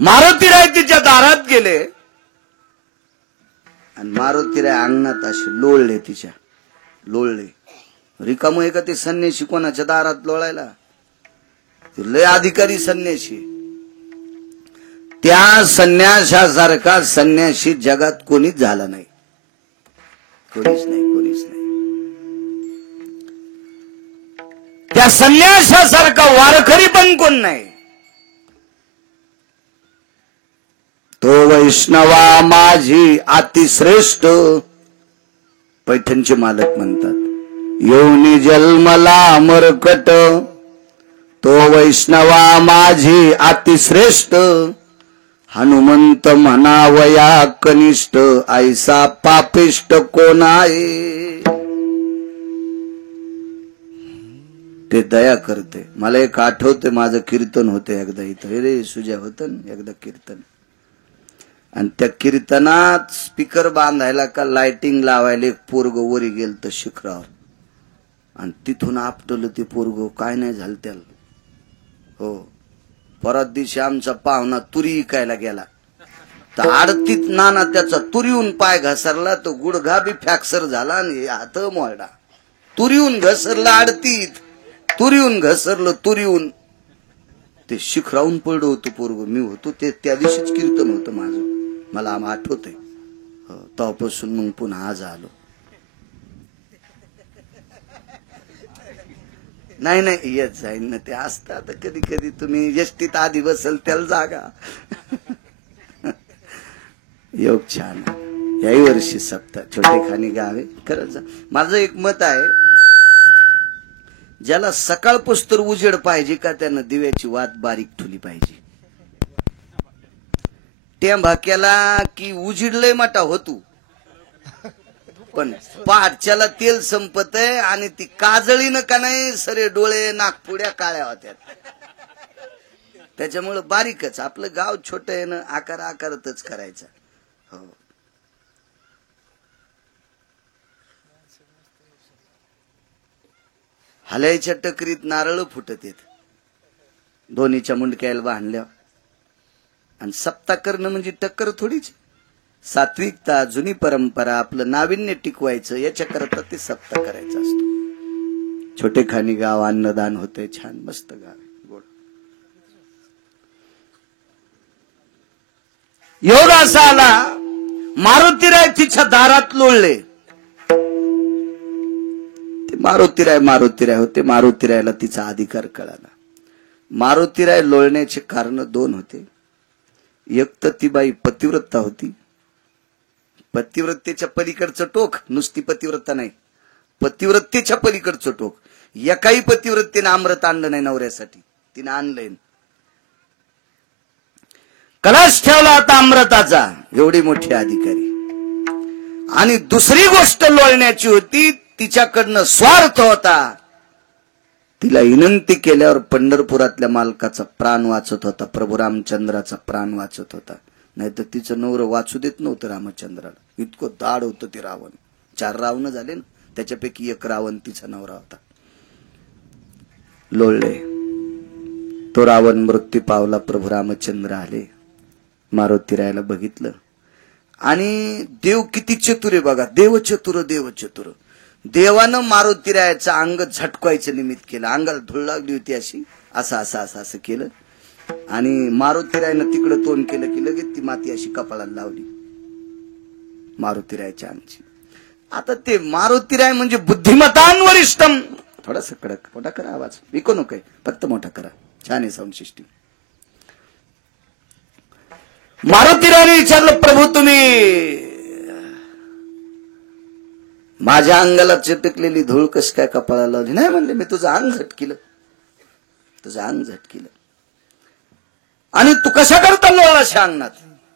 मारुतीराय तिच्या दारात गेले आणि मारुतीराय अंगणात असे लोळले. तिच्या लोळले. रिकाम आहे का ते संन्याशी कोणाच्या दारात लोळायला. ते लय अधिकारी संन्याशी. त्या संन्याशासारखा संन्याशी जगात कोणीच झाला नाही. कोणीच नाही, कोणीच नाही. त्या संन्याशासारखा वारकरी पण कोण नाही. तो वैष्णवा माझी अतिश्रेष्ठ. पैठणचे मालक म्हणतात येऊनी जन्मला मरकट. तो वैष्णवा माझी अतिश्रेष्ठ. हनुमंत म्हणावया कनिष्ठ. ऐसा पापिष्ट कोण आहे. ते दया करते. मला एक आठवते, माझं कीर्तन होते एकदा इथं. रे सुजा होतं एकदा कीर्तन. आणि त्या कीर्तनात स्पीकर बांधायला का लाइटिंग लावायला एक पोरग वरी गेल तर शिखरावर. आणि तिथून आपटलं ते पोरग. काय नाही झालं त्याला. हो, परत दिवशी आमचा पाहुणा तुरी इकायला गेला तर आडतीत नाना त्याचा तुरीहून पाय घसरला. तो गुडघा बी फ्रॅक्चर झाला आणि हात मोडला. तुरीहून घसरला आडतीत. तुरीहून घसरलं तुरीहून. ते शिखरावून पडलं होतं पोरग. मी होतो ते त्या दिवशीच कीर्तन होतं माझं, मला आठवतंय. तेव्हापासून मग पुन्हा आज आलो. नाही नाही येत जाईन ना, ते असतात कधी कधी. तुम्ही एसटीत आधी बसल त्याला जागा. योग छान. याही वर्षी सप्ताह छोटेखानी गावे. खरंच माझं एक मत आहे, ज्याला सकाळपासून उजेड पाहिजे का त्यानं दिव्याची वात बारीक ठेवली पाहिजे. त्या भाक्याला की उजिडलंय मोठा होतो, पण पाठच्याला तेल संपत आहे आणि ती काजळीनं का नाही सरे डोळे नागपुड्या काळ्या होत्या. त्याच्यामुळे बारीकच. आपलं गाव छोट आहे ना, आकारातच करायचा. हो. हल्याच्या टकरीत नारळ फुटत येत, दोन्हीच्या मुंडक्याला बांधल्या. आणि सप्ताह करणं म्हणजे टक्कर थोडीच. सात्विकता, जुनी परंपरा, आपलं नाविन्य टिकवायचं, याच्याकरता ते सप्ताह करायचा असतो. छोटेखानी गाव, अन्नदान होते, छान मस्त गाव गोड. योग असा आला, मारुतीराय तिच्या दारात लोळले. ते मारुतीराय होते. मारुतीरायला तिचा अधिकार कळाला. मारुतीराय लोळण्याचे कारण दोन होते. एक तर ती बाई पतिव्रता होती. पतिव्रतेच्या पलीकडचं टोक, नुसती पतिव्रता नाही, पतिव्रतेच्या पलीकडचं टोक. एकाही पतिव्रतेने अमृत आणलं नाही नवऱ्यासाठी, तिने आणलंय. कलश ठेवला होता अमृताचा, एवढी मोठी अधिकारी. आणि दुसरी गोष्ट लोळण्याची होती, तिच्याकडनं स्वार्थ होता. तिला विनंती केल्यावर पंढरपुरातल्या मालकाचा प्राण वाचत होता, प्रभू रामचंद्राचा प्राण वाचत होता. नाही तर तिचं नवरं वाचू देत नव्हतं रामचंद्राला. इतकं दाढ होतं ते रावण. 4 रावण झाले ना, त्याच्यापैकी एक रावण तिचा नवरा होता. लोळले. तो रावण मृत्यू पावला. प्रभू रामचंद्र आले. मारुतीरायला बघितलं. आणि देव किती चतुर आहे बघा. देव चतुर. देवानं मारुतीरायाचं अंग झटकवायचं निमित्त केलं. अंगाला धूळ लागली होती अशी, असं केलं. आणि मारुतीरायनं तिकडं तोंड केलं की लगेच ती माती अशी कपाळाला लावली मारुतीरायच्या अंगची. आता ते मारुतीराय म्हणजे बुद्धिमतान वरिष्ठम. थोडासा कडक मोठा करा आवाज, विको नको, फक्त मोठा करा. छान आहे साऊंड सिस्टीम. मारुतीरायने विचारलं, प्रभू तुम्ही माझ्या अंगाला चिटकलेली धूळ कस काय कपाळाला लावली? नाही म्हणले, मी तुझं अंग झटकिलं. आणि तू कशा करता लोळाशा अंगणात?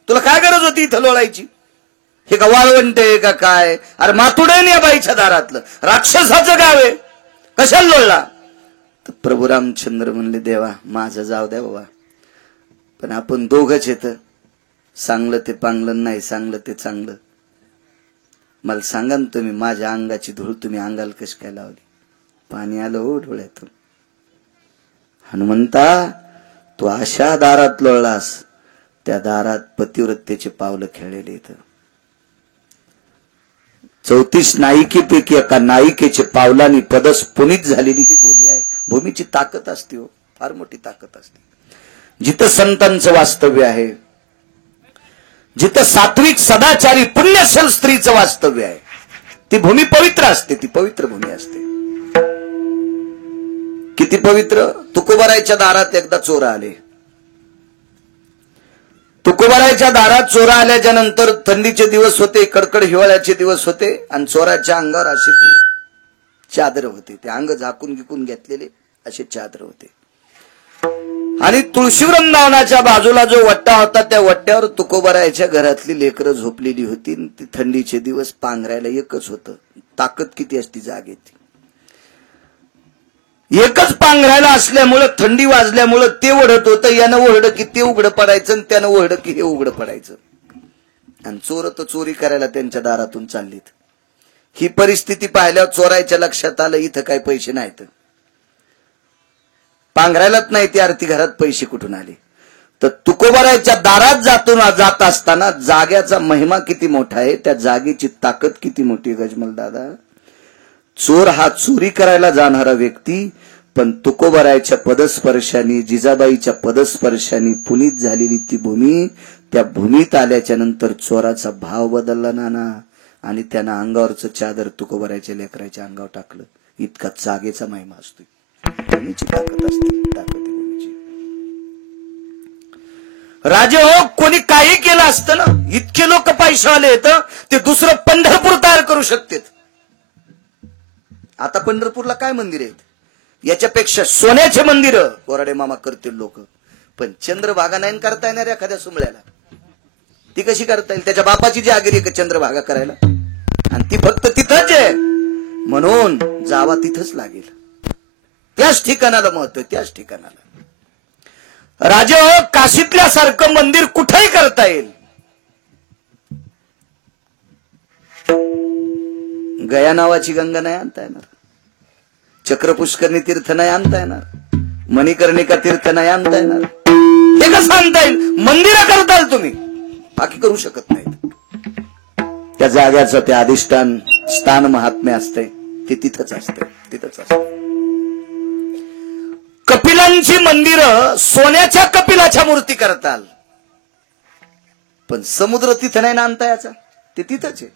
तुला काय गरज होती इथं लोळायची? हे का वाळवंट आहे का काय? अरे मातुडे या बाईच्या दारातलं, राक्षसाचं गाव आहे, कशाला लोळला? तर प्रभू रामचंद्र म्हणले, देवा माझं जाऊ द्या बाबा, पण आपण दोघंच येत. सांगलं ते पांगलं, नाही सांगलं ते चांगलं. मला सांगा ना तुम्ही, माझ्या अंगाची धूळ तुम्ही अंगाला कशी काय लावली? पाणी आलं हो डोळ्यातून. हनुमंता, तू अशा दारात लोळलास, त्या दारात पतिव्रतेचे पावलं खेळलेले आहेत. 34 नायिकेपैकी एका नायिकेचे पावलांनी पदस पुनीत झालेली ही भूमी आहे. भूमीची ताकद असते हो, फार मोठी ताकद असते. जिथं संतांचं वास्तव्य आहे, जिथं सात्विक सदाचारी पुण्यशील स्त्रीचं वास्तव्य आहे, ती भूमी पवित्र असते. ती पवित्र भूमी असते. किती पवित्र? तुकोबारायच्या दारात एकदा चोर आले. तुकोबारायच्या दारात चोर आल्याच्या नंतर थंडीचे दिवस होते, कडकड हिवाळ्याचे दिवस होते, आणि चोराच्या अंगावर अशी ती चादर होते. ते अंग झाकून गिकून घेतलेले असे चादर होते. आणि तुळशी वृंदावनाच्या बाजूला जो वट्टा होता, त्या वट्ट्यावर तुकोबारायच्या घरातली लेकरं झोपलेली होती. ती थंडीचे दिवस, पांघरायला एकच होतं. ताकद किती असती जागेत, एकच पांघरायला असल्यामुळं, थंडी वाजल्यामुळं ते ओढत होतं. यानं ओढलं की ते उघडं पडायचं, आणि त्यानं ओढलं की हे उघडं पडायचं. आणि चोर तर चोरी करायला त्यांच्या दारातून चाललीत. ही परिस्थिती पाहिल्यावर चोरायच्या लक्षात आलं, इथं काही पैसे नाहीत, पांघरायलाच नाही ती आरती, घरात पैसे कुठून आले? तर तुकोबारायच्या दारात जात असताना जाग्याचा महिमा किती मोठा आहे, त्या जागेची ताकद किती मोठी आहे गजमल दादा. चोर हा चोरी करायला जाणारा व्यक्ती पण तुकोबरायच्या पदस्पर्शाने, जिजाबाईच्या पदस्पर्शाने पुनीत झालेली ती भूमी, त्या भूमीत आल्याच्या नंतर चोराचा भाव बदलला नाना, आणि त्यानं अंगावरचं चादर तुकोबरायच्या लेकराच्या अंगावर टाकलं. इतका जागेचा महिमा असतो. भूमीची ताकद असते, ताकद भूमीची. राजे हो, कोणी काही केलं असतं ना, इतके लोक पैशावाले आहेत ते दुसरं पंढरपूर तयार करू शकतात. आता पंढरपूरला काय मंदिर आहेत, याच्यापेक्षा सोन्याचे मंदिर बोराडे मामा करतील लोक. पण चंद्रभागा नाही करता येणार एखाद्या सुमळ्याला. ती कशी करता येईल? त्याच्या बापाची जागिरी आहे चंद्रभागा करायला, आणि ती फक्त तिथंच आहे. म्हणून जावा तिथंच लागेल, त्याच ठिकाणाला महत्व आहे, त्याच ठिकाणाला. राजे हो, काशीतल्या सारखं मंदिर कुठेही करता येईल. गया नावाची गंगा नाही आणता येणार, चक्रपुष्करणी तीर्थ नाही आणता येणार, मणिकर्णिका तीर्थ नाही आणता येणार. हे कसं आणता येईल? मंदिर करता येईल तुम्ही, बाकी करू शकत नाहीत. त्या जाग्याचं ते अधिष्ठान स्थान महात्म्य असते, ते तिथंच असते, तिथंच असते. कपिलांची मंदिरं सोन्याच्या कपिलाच्या मूर्ती करताल, पण समुद्र तिथं नाही ना आणता याचा, ते तिथंच आहे.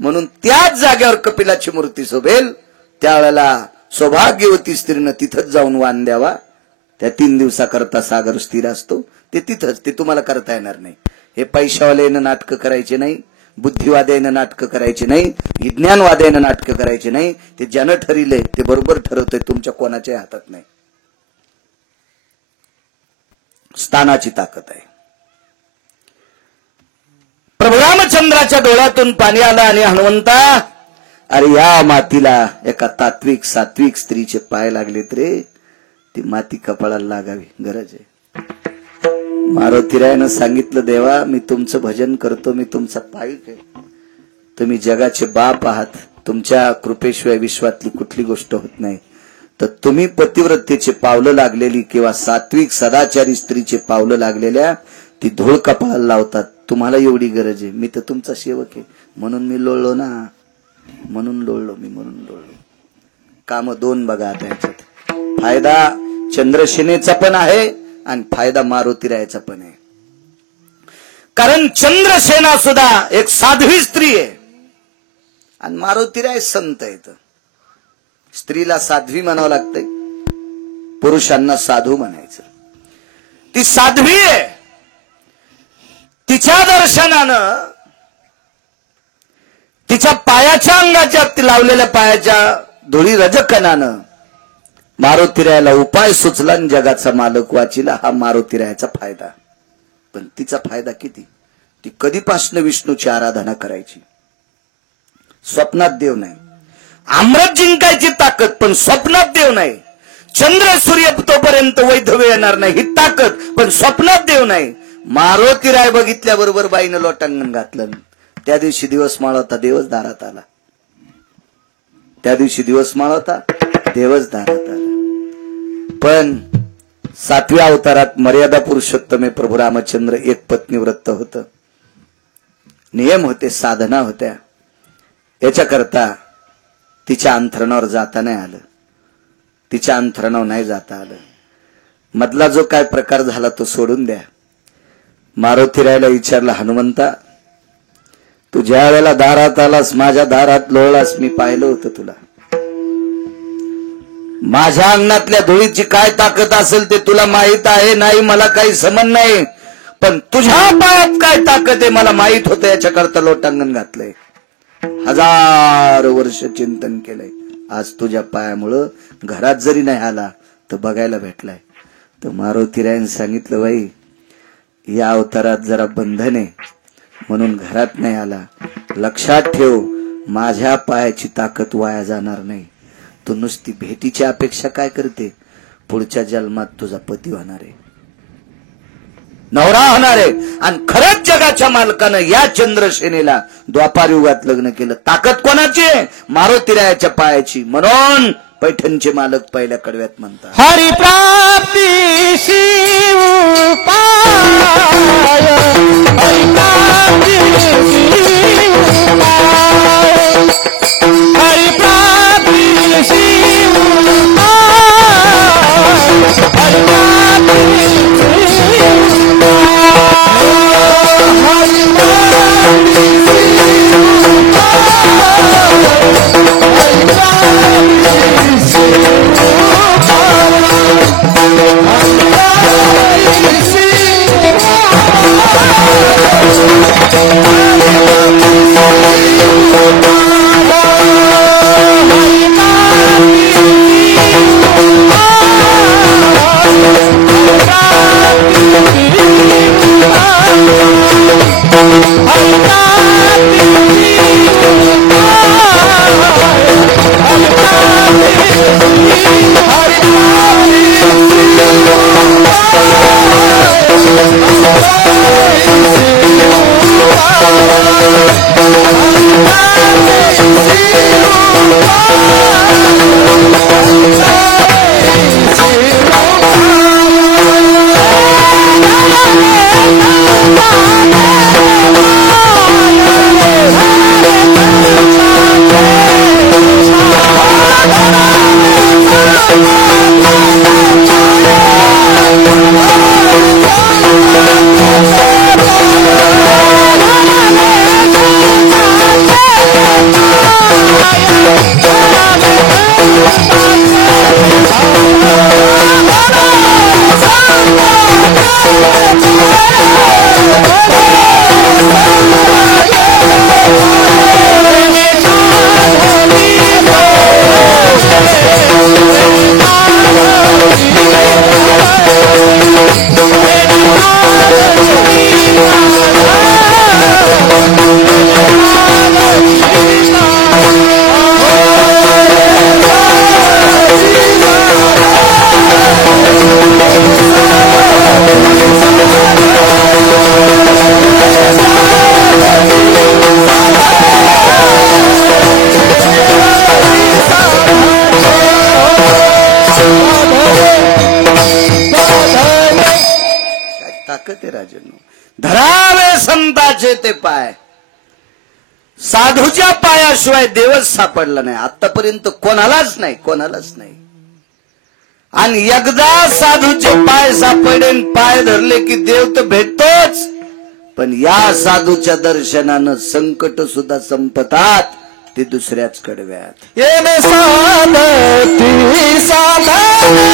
म्हणून त्याच जागेवर कपिलाची मूर्ती शोभेल, त्यावेळेला सौभाग्यवती स्त्रीनं तिथंच जाऊन वाण द्यावा. त्या 3 दिवसाकरता सागर स्थिर असतो, ते तिथंच, ते तुम्हाला करता येणार नाही. हे पैशावाल्यानं नाटकं करायचे नाही, बुद्धिवाद्यानं नाटकं करायचे नाही, विज्ञानवाद्यानं नाटकं करायचे नाही. ते ज्यानं ठरले ते बरोबर ठरवतंय, तुमच्या कोणाच्या हातात नाही. स्थानाची ताकद आहे. प्रभू रामचंद्राच्या डोळ्यातून पाणी आलं आणि हनुमंता, अरे या मातीला एका तात्विक सात्विक स्त्रीचे पाय लागलेत रे, ती माती कपाळाला लागावी, गरज आहे. मारुतीरायानं सांगितलं, देवा मी तुमचं भजन करतो, मी तुमचा पाईक आहे, तुम्ही जगाचे बाप आहात, तुमच्या कृपेशिवाय विश्वातली कुठली गोष्ट होत नाही. तर तुम्ही पतिव्रतेचे पावलं लागलेली किंवा सात्विक सदाचारी स्त्रीचे पावलं लागलेल्या ती धूळ कपाळाला लावतात, तुम्हाला एवढी गरज आहे. मी तर तुमचा सेवक आहे, म्हणून मी लोळलो ना, म्हणून लोळलो मी, म्हणून लोळलो. काम 2 बघा आता याच्यात. फायदा चंद्रसेनेचा पण आहे आणि फायदा मारुतीरायाचा पण आहे. कारण चंद्रसेना सुद्धा एक साध्वी स्त्री आहे आणि मारुतीराय संत आहेत. स्त्रीला साध्वी म्हणावं लागतंय, पुरुषांना साधू म्हणायचं. ती साध्वी आहे, तिच्या दर्शनानं, तिच्या पायाच्या अंगाच्या लावलेल्या पायाच्या धुळी रजकणानं मारुतीरायाला उपाय सुचला आणि जगाचा मालक वाचिला. हा मारुतीरायाचा फायदा. पण तिचा फायदा किती? ती कधीपासून विष्णूची आराधना करायची, स्वप्नात देव नाही. अमृत जिंकायची ताकद, पण स्वप्नात देव नाही. चंद्र सूर्य तोपर्यंत वैधव्य येणार नाही ही ताकद, पण स्वप्नात देव नाही. मारुतीराय बघितल्याबरोबर बाईनं लोटांगण घातलं. त्या दिवशी दिवस माळ होता, देवच दारात आला. त्या दिवशी दिवस माळ होता, देवच दारात आला. पण 7व्या अवतारात मर्यादा पुरुषोत्तम प्रभू रामचंद्र एक पत्नी व्रत होतं, नियम होते, साधना होत्या. याच्याकरता तिच्या अंथरणावर जाता नाही आलं, तिच्या अंथरणावर नाही जाता आलं. मधला जो काय प्रकार झाला तो सोडून द्या. मारुतीरायाला विचारला, हनुमंता तू ज्या वेळेला दारात आलास, माझ्या दारात लोळलास, मी पाहिलं होतं तुला. माझ्या अंगणातल्या धुळीची काय ताकद असेल ते तुला माहित आहे नाही, मला काही समज नाही. पण तुझ्या पायात काय ताकद आहे मला माहित होतं, याच्याकरता लोटांगण घातलंय. 1000 वर्ष चिंतन केलंय. आज तुझ्या पायामुळं घरात जरी नाही आला तर बघायला भेटलाय. तर मारुतीरायाने सांगितलं, बाई या अवतारात जरा बंधन आहे म्हणून घरात नाही आला. लक्षात ठेव, माझ्या पायाची ताकद वाया जाणार नाही. तू नुसती भेटीची अपेक्षा काय करते? पुढच्या जन्मात तुझा पती होणार आहे, नवरा होणार आहे. आणि खरंच जगाच्या मालकानं या चंद्रसेनेला द्वापार युगात लग्न केलं. ताकद कोणाची आहे? मारुतीरायाच्या पायाची. म्हणून पैठणचे मालक पहिल्या कडव्यात म्हणतात, हरिप्राप्ती शिव पाय, हरिप्राप्ती शिव पाय, हरिप्राप्ती शिव पाय. ताकद आहे राजांनो. धरावे संताचे ते पाय. साधूच्या पायाशिवाय देवच सापडला नाही आतापर्यंत, कोणालाच नाही, कोणालाच नाही. आणि एकदा साधूचे पाय सापडे, पाय धरले की देव तर भेटतोच. पण या साधूच्या दर्शनानं संकट सुद्धा संपतात, ते दुसऱ्याच कडव्यात. येणे साधती साधने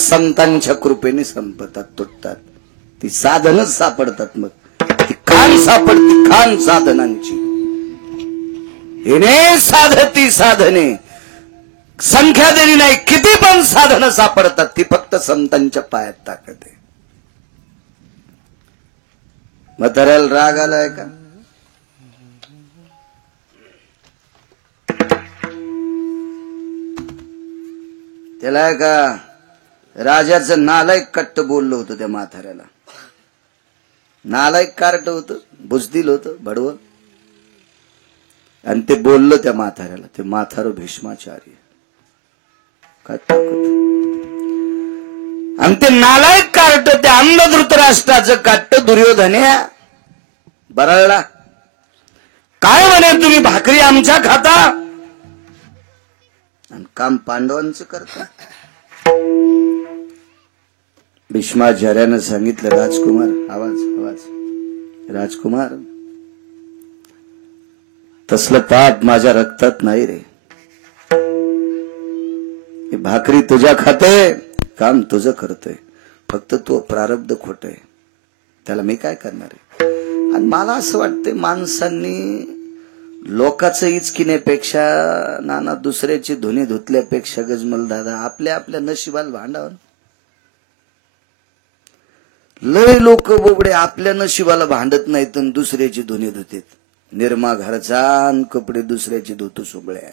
संतांच्या कृपेने संपतात, तुटतात. ती साधनच सापडतात. मग ती खान सापडती, खान साधनांची. हिने साधती साधने, संख्या देणी नाही, किती पण साधनं सापडतात. ती फक्त संतांच्या पायात ताकद आहे. म्हाताऱ्याला राग आलाय का? त्याला का राजाचं नालायक कट्ट बोललं होतं त्या म्हाताऱ्याला. नालायक कार्ट होतं, बुजदिल होतं, भडवं. आणि ते बोललं त्या म्हाताऱ्याला. ते म्हातारं भीष्माचार्य, काय ताकद. आणि ते नालायक कार्ट, ते अंध धृतराष्ट्राचं काट्ट दुर्योधन्या बरळला. काय म्हणे, तुम्ही भाकरी आमच्या खाता आणि काम पांडवांचं करता. भीष्माचार्यानं सांगितलं, राजकुमार, आवाज आवाज, राजकुमार, तसलं पाप माझ्या रक्तात नाही रे. ही भाकरी तुझ्या खाते, काम तुझं करतोय, फक्त तो प्रारब्ध खोट आहे, त्याला मी काय करणार आहे. आणि मला असं वाटतंय, माणसांनी लोकांचं इचकिण्यापेक्षा, नाना दुसऱ्याची धुणी धुतल्यापेक्षा, गजमल दादा, आपल्या आपल्या नशिबाला भांडावं. लय लोक बोबडे आपल्या नशिबाला भांडत नाहीत, दुसऱ्याची धुणी धुतेत. निर्मा घरचा कपडे दुसऱ्याची धुतो सुबळ्या.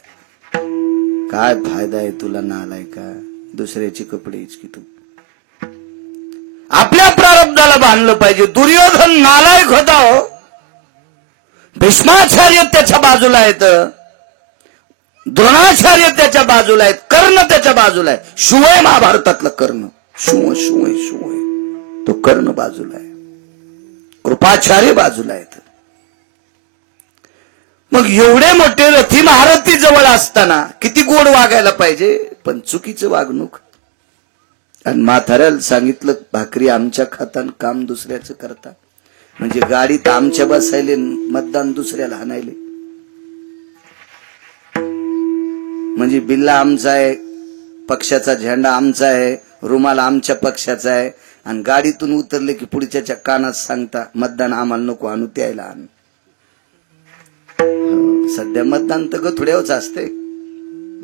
काय फायदा आहे तुला नालाय का, दुसऱ्याचे कपडे इचकी तू. आपल्या प्रारब्धाला बांधलं पाहिजे. दुर्योधन नालायक होता हो. भीष्माचार्य त्याच्या बाजूला आहेत, द्रोणाचार्य त्याच्या बाजूला आहेत, कर्ण त्याच्या बाजूला आहे. शिवय महाभारतातलं कर्ण, शिव शिव शिव, तो कर्ण बाजूला आहे, कृपाचार्य बाजूला आहेत. मग एवढे मोठे रथी महारथी जवळ असताना किती गोड वागायला पाहिजे, पण चुकीचं वागणूक. आणि म्हाताऱ्याला सांगितलं, भाकरी आमच्या खातान काम दुसऱ्याचं करता. म्हणजे गाडीत आमच्या बसायले, मतदान दुसऱ्याला हाणायले. म्हणजे बिल्ला आमचा आहे, पक्षाचा झेंडा आमचा आहे, रुमाल आमच्या पक्षाचा आहे, आणि गाडीतून उतरले की पुढच्याच्या कानात सांगता, मतदान आम्हाला नको आणू, त्याला आण. सध्या मतदान तर गथुड्यावच असते.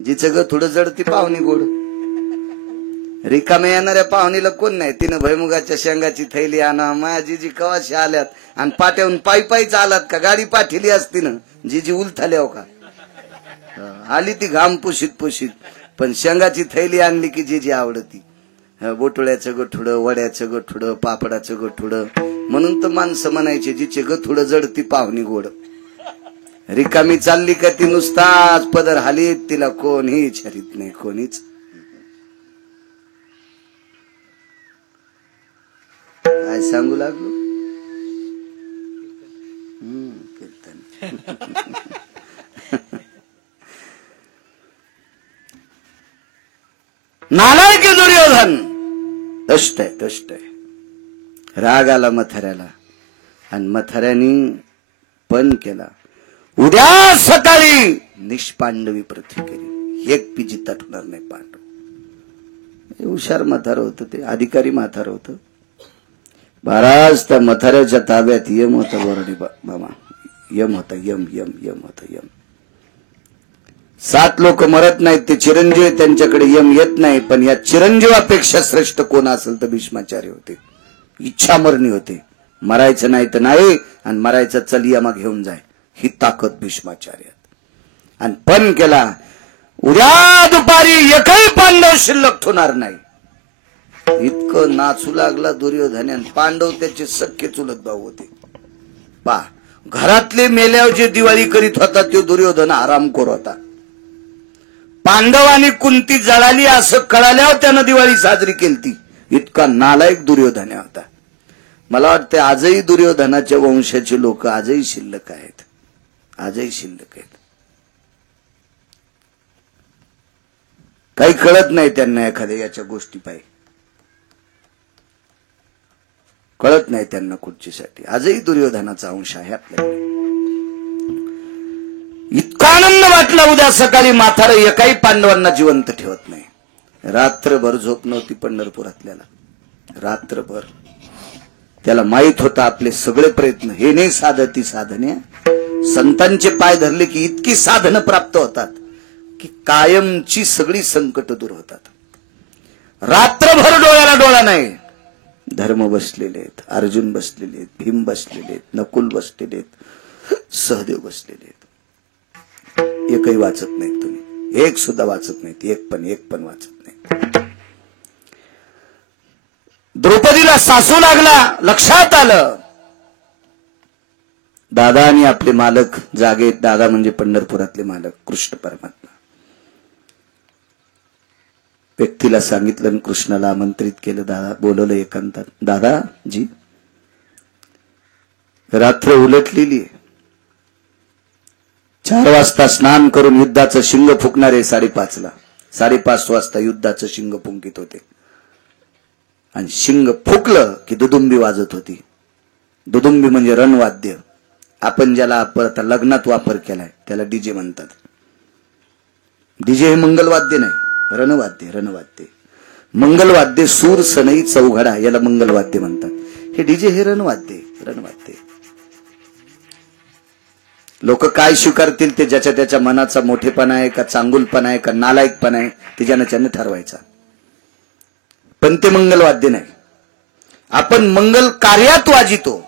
जिचं गथुडं जड ती पाहुणी गोड. रिकामे येणाऱ्या पाहुणीला कोण नाही. तिनं भैमुगाच्या शेंगाची थैली आणा, माया जीजी कवाशी आल्यात, आणि पाट्याहून पायी पायीच आलात का, गाडी पाठीली असती ना, जीजी उलथाल्या का, आली ती घाम पुशीत पुशीत. पण शेंगाची थैली आणली की जीजी आवडती. बोटुळ्याचं गठुडं, वड्याचं गठुडं, पापडाचं गठुडं. म्हणून तर माणसं म्हणायचे, जिचे गठुडं जड ती पाहुणी गोड. रिकामी चालली का ती नुसताच पदर हालीत, तिला कोणी विचारित नाही, कोणीच. काय सांगू लागलो? कीर्तन. नालायक दुर्योधन दष्ट आहे. राग आला मथऱ्याला आणि मथऱ्यानी पण केला. उद्या सकाळी निष्पांडवी पृथ्वी केली, एक पी जिता ठेवणार नाही पांडव. हुशार म्हातार होतं ते, अधिकारी म्हातार होतं. महाराज त्या मथाऱ्याच्या ताब्यात यम होता. बोरडी मामा यम होता, यम होता. 7 लोक मरत नाहीत, ते चिरंजीव, त्यांच्याकडे यम येत नाही. पण या चिरंजीवापेक्षा श्रेष्ठ कोण असेल तर भीष्माचार्य होते. इच्छा मरणी होते, मरायचं नाही तर नाही, आणि मरायचं चल यमा घेऊन जाय, ही ताकद भीष्माचार्यात. आणि पण केला, उद्या दुपारी एकही पांडव शिल्लक होणार नाही. इतकं नाचू लागला दुर्योधन. पांडव त्याचे सख्खे चुलत भाऊ होते. पा घरातले मेल्यावर जे दिवाळी करीत होता तो दुर्योधन आरामखोर होता. पांडवांनी कुंती जळाली असं कळाल्यावर त्यानं दिवाळी साजरी केली. इतका नालायक दुर्योधन होता. मला वाटतं आजही दुर्योधनाच्या वंशाचे लोक आजही शिल्लक आहेत, काही कळत नाही त्यांना. एखाद्या याच्या गोष्टी पाहिजे कळत नाही त्यांना कुठचीसाठी. आजही दुर्योधनाचा अंश आहे आपल्याकडे. इतका आनंद वाटला. उद्या सकाळी म्हातारं एकाही पांडवांना जिवंत ठेवत नाही. रात्रभर झोप नव्हती पंढरपुरातल्याला, रात्रभर. त्याला माहित होता आपले सगळे प्रयत्न हे नाही साधती साधने. संतांचे पाय धरले की इतकी साधनं प्राप्त होतात की कायमची सगळी संकट दूर होतात. रात्रभर डोळ्याला डोळा नाही. धर्म बसलेले आहेत, अर्जुन बसलेले आहेत, भीम बसलेले आहेत, नकुल बसलेले आहेत, सहदेव बसलेले आहेत. एकही वाचत नाहीत तुम्ही, एक सुद्धा वाचत नाहीत. एक पण वाचत नाही. द्रौपदीला सासू लागला, लक्षात आलं दादा आणि आपले मालक जागे. दादा म्हणजे पंढरपुरातले मालक कृष्ण परमात्मा. व्यक्तीला सांगितलं आणि कृष्णाला आमंत्रित केलं. दादा बोलवलं एकांतात. दादाजी रात्र उलटलेली आहे. 4 वाजता स्नान करून युद्धाचं शिंग फुकणारे 5:30ला. 5:30 वाजता युद्धाचं शिंग फुंकित होते. आणि शिंग फुकलं की दुदुंबी वाजत होती. दुदुंबी म्हणजे रणवाद्य. आपण ज्याला आता लग्नात वापर केलाय त्याला डीजे म्हणतात. डीजे हे मंगलवाद्य नाही, रणवाद्य. मंगलवाद्य सूर सनई चौघडा याला मंगलवाद्य म्हणतात. हे डीजे हे रणवाद्य. लोक काय स्वीकारतील ते ज्याच्या त्याच्या मनाचा मोठेपणा आहे का, चांगुलपणा आहे का, नालायकपणा आहे, ते ज्यानं ठरवायचा. पण ते मंगलवाद्य नाही. आपण मंगल कार्यात वाजितो.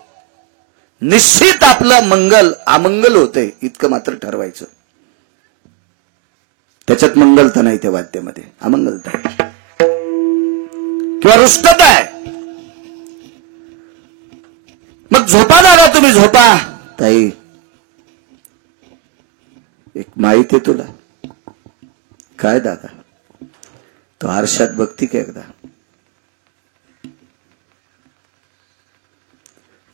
निश्चित आपलं मंगल अमंगल होतंय इतकं मात्र ठरवायचं. त्याच्यात मंगलता नाही, त्या वाद्यामध्ये अमंगलता आहे किंवा रुष्टता आहे. मग झोपा दादा, तुम्ही झोपा. ताई एक माहित आहे तुला? काय दादा? तो आरशात बघती का एकदा?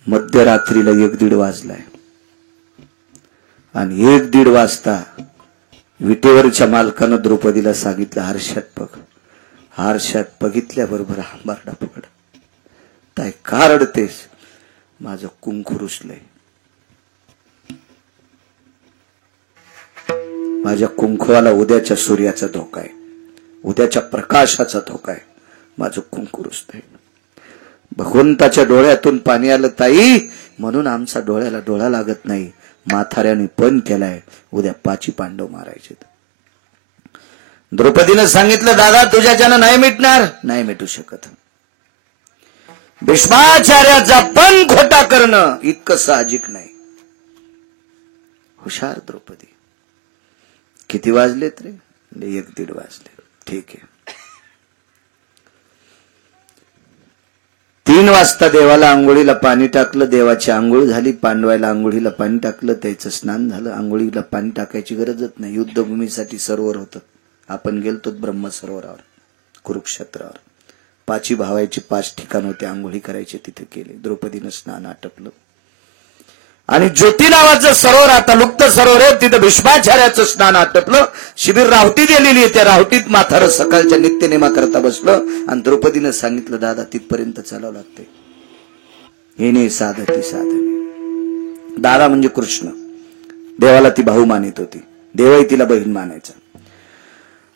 मध्यरात्रीला 1-1:30 वाजलाय आणि 1-1:30 वाजता विटेवरच्या मालकानं द्रौपदीला सांगितलं आरशात बघ. आरशात बघितल्याबरोबर हांबारडा पकड. ताई का रडतेस? माझं कुंकू रुसलंय. माझ्या कुंकवाला उद्याच्या सूर्याचा धोका आहे, उद्याच्या प्रकाशाचा धोका आहे. माझं कुंकू रुसतंय. भगवंताच्या डोळ्यातून पाणी आलं ताई, म्हणून आमचा डोळ्याला डोळा लागत नाही. माथाऱ्याने पण केलाय, उद्या 5 पांडव मारायचे. द्रौपदीनं सांगितलं दादा तुझ्याच्यानं नाही मिटणार. नाही मिटू शकत. भीष्माचार्याचा पण खोटा करणं इतकं साहजिक नाही. हुशार द्रौपदी. किती वाजलेत रे? 1-1:30 वाजले. ठीक आहे. 3 वाजता देवाला आंघोळीला पाणी टाकलं, देवाची आंघोळ झाली, पांडवायला आंघोळीला पाणी टाकलं, त्याचं स्नान झालं. आंघोळीला पाणी टाकायची गरजच नाही, युद्धभूमीसाठी सरोवर होतं. आपण गेलतो ब्रह्मसरोवरावर, कुरुक्षेत्रावर. 5 भावायची 5 ठिकाण होते आंघोळी करायचे, तिथे केले. द्रौपदीनं स्नान आटपलं आणि ज्योती नावाचं सरोवर, आता लुप्त सरोवर आहे, तिथं भीष्माचार्याचं स्नान आटपलं. शिबिर रावटी दिलेली आहे, त्या रावटीत म्हातारं सकाळच्या नित्यनेमा करता बसलं आणि द्रौपदीनं सांगितलं, दादा तिथपर्यंत चालावं लागते. हे नाही साध ती साधन. दादा म्हणजे कृष्ण, देवाला ती भाऊ मानित होती, देवही तिला बहीण मानायचा.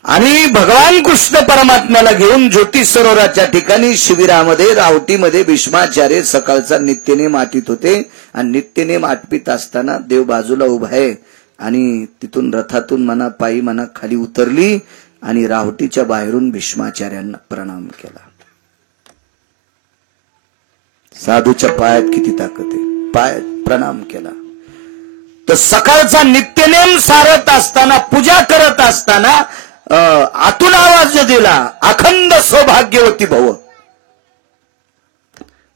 आणि भगवान कृष्ण परमात्म्याला घेऊन ज्योती सरोवराच्या ठिकाणी शिबिरामध्ये रावटीमध्ये भीष्माचार्य सकाळचा नित्यनेम आटीत होते. आणि नित्यनेम आटपीत असताना देव बाजूला उभा आहे आणि तिथून रथातून म्हणा पायी म्हणा खाली उतरली आणि रावटीच्या बाहेरून भीष्माचार्यांना प्रणाम केला. साधूच्या पायात किती ताकद आहे, पायात प्रणाम केला. तर सकाळचा नित्यनेम सारत असताना, पूजा करत असताना आतून आवाज दिला, अखंड सौभाग्यवती भव.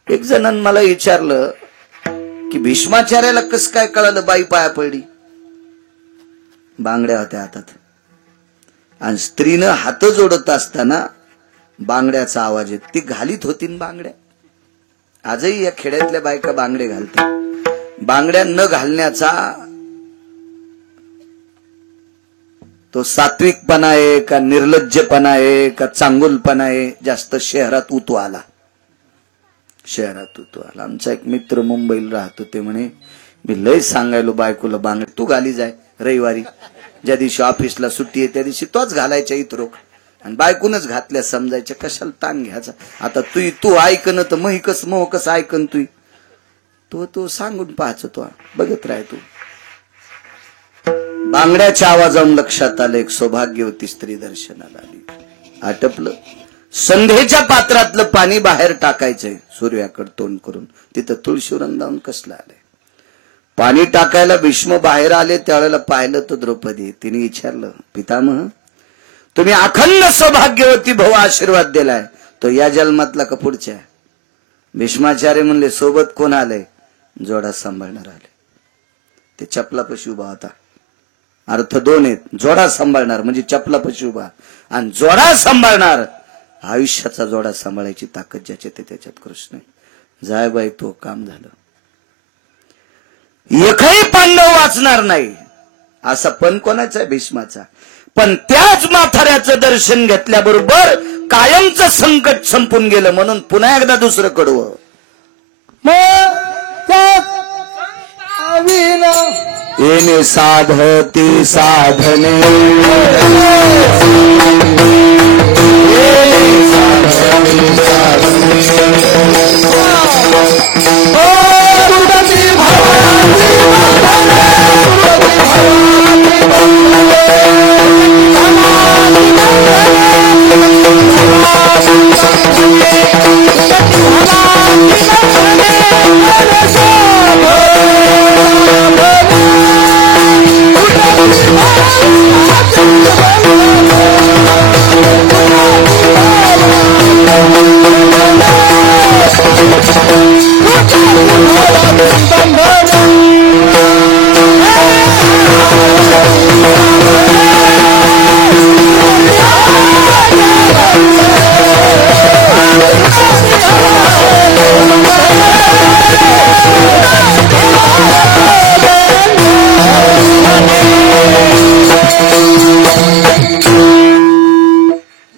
एक जणांनी मला विचारलं की भीष्माचार्याला कसं काय कळालं बाई पाया पडली? बांगड्या होत्या हातात आणि स्त्रीनं हात जोडत असताना बांगड्याचा आवाज येत. ती घालीत होती बांगड्या. आजही या खेड्यातल्या बायका बांगडे घालतात. बांगड्या न घालण्याचा तो सात्विकपणा आहे का निर्लज्जपणा आहे का चांगुलपणा आहे? जास्त शहरात उतू आला, शहरात उतू आला. आमचा एक मित्र मुंबईला राहतो, ते म्हणे मी लय सांगायलो बायकोला बांगड्या तू घाली जाय रविवारी, ज्या दिवशी ऑफिसला सुट्टी आहे त्या दिवशी तोच घालायच्या इतरोक. आणि बायकूनच घातल्या समजायच्या, कशाला ताण घ्यायचा. आता तू ऐकन तर महिकस मोहकस ऐकन तू सांगून पाहायचं, तो बघत राह. तू बांगड्याच्या आवाजावरून लक्षात आलं एक सौभाग्यवती स्त्री दर्शनाला आली. आटपलं. संध्येच्या पात्रातलं पाणी बाहेर टाकायचंय सूर्याकडे तोंड करून. तिथं तुळशी वृंदावन कसलं आलंय. पाणी टाकायला भीष्म बाहेर आले, त्यावेळेला पाहिलं तर द्रौपदी. तिने विचारलं, पितामह तुम्ही अखंड सौभाग्यवती भाऊ आशीर्वाद दिलाय, तो या जन्मातला का पुढच्या? भीष्माचार्य म्हणले, सोबत कोण आलंय? जोडा सांभाळणार आले. ते चपलापाशी उभा होता. अर्थ 2 आहेत. जोडा सांभाळणार म्हणजे चपलापाशी उभा, आणि जोडा सांभाळणार आयुष्याचा जोडा सांभाळायची ताकद ज्याच्यात आहे त्याच्यात कृष्ण आहे. जाय बाई, तो काम झालं. एकही पांडव वाचणार नाही असा पण कोणाचा आहे? भीष्माचा. पण त्याच म्हाताऱ्याचं दर्शन घेतल्याबरोबर कायमचं संकट संपून गेलं. म्हणून पुन्हा एकदा दुसरं कडवं, येणे साधती साधने,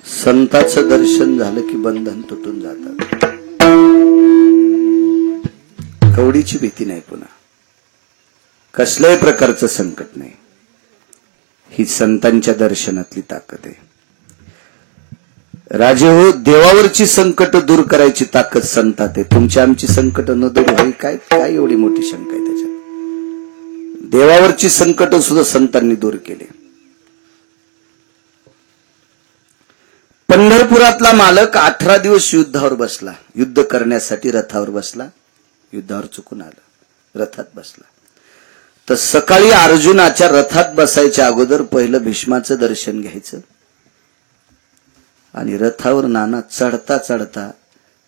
संताचं दर्शन झालं की बंधन तुटून जातात. कवडीची भीती नाही, पुन्हा कसल्याही प्रकारचं संकट नाही. ही संतांच्या दर्शनातली ताकद आहे. राजे हो, देवावरची संकट दूर करायची ताकद संतात आहे. तुमची आमची संकट न दूर होई काय एवढी मोठी शंका आहे त्याच्यात? देवावरची संकट सुद्धा संतांनी दूर केले. पंढरपुरातला मालक 18 दिवस युद्धावर बसला. युद्ध करण्यासाठी रथावर बसला. युद्धावर चुकून आलं, रथात बसला. तर सकाळी अर्जुनाच्या रथात बसायच्या अगोदर पहिलं भीष्माचं दर्शन घ्यायचं. आणि रथावर नाना चढता चढता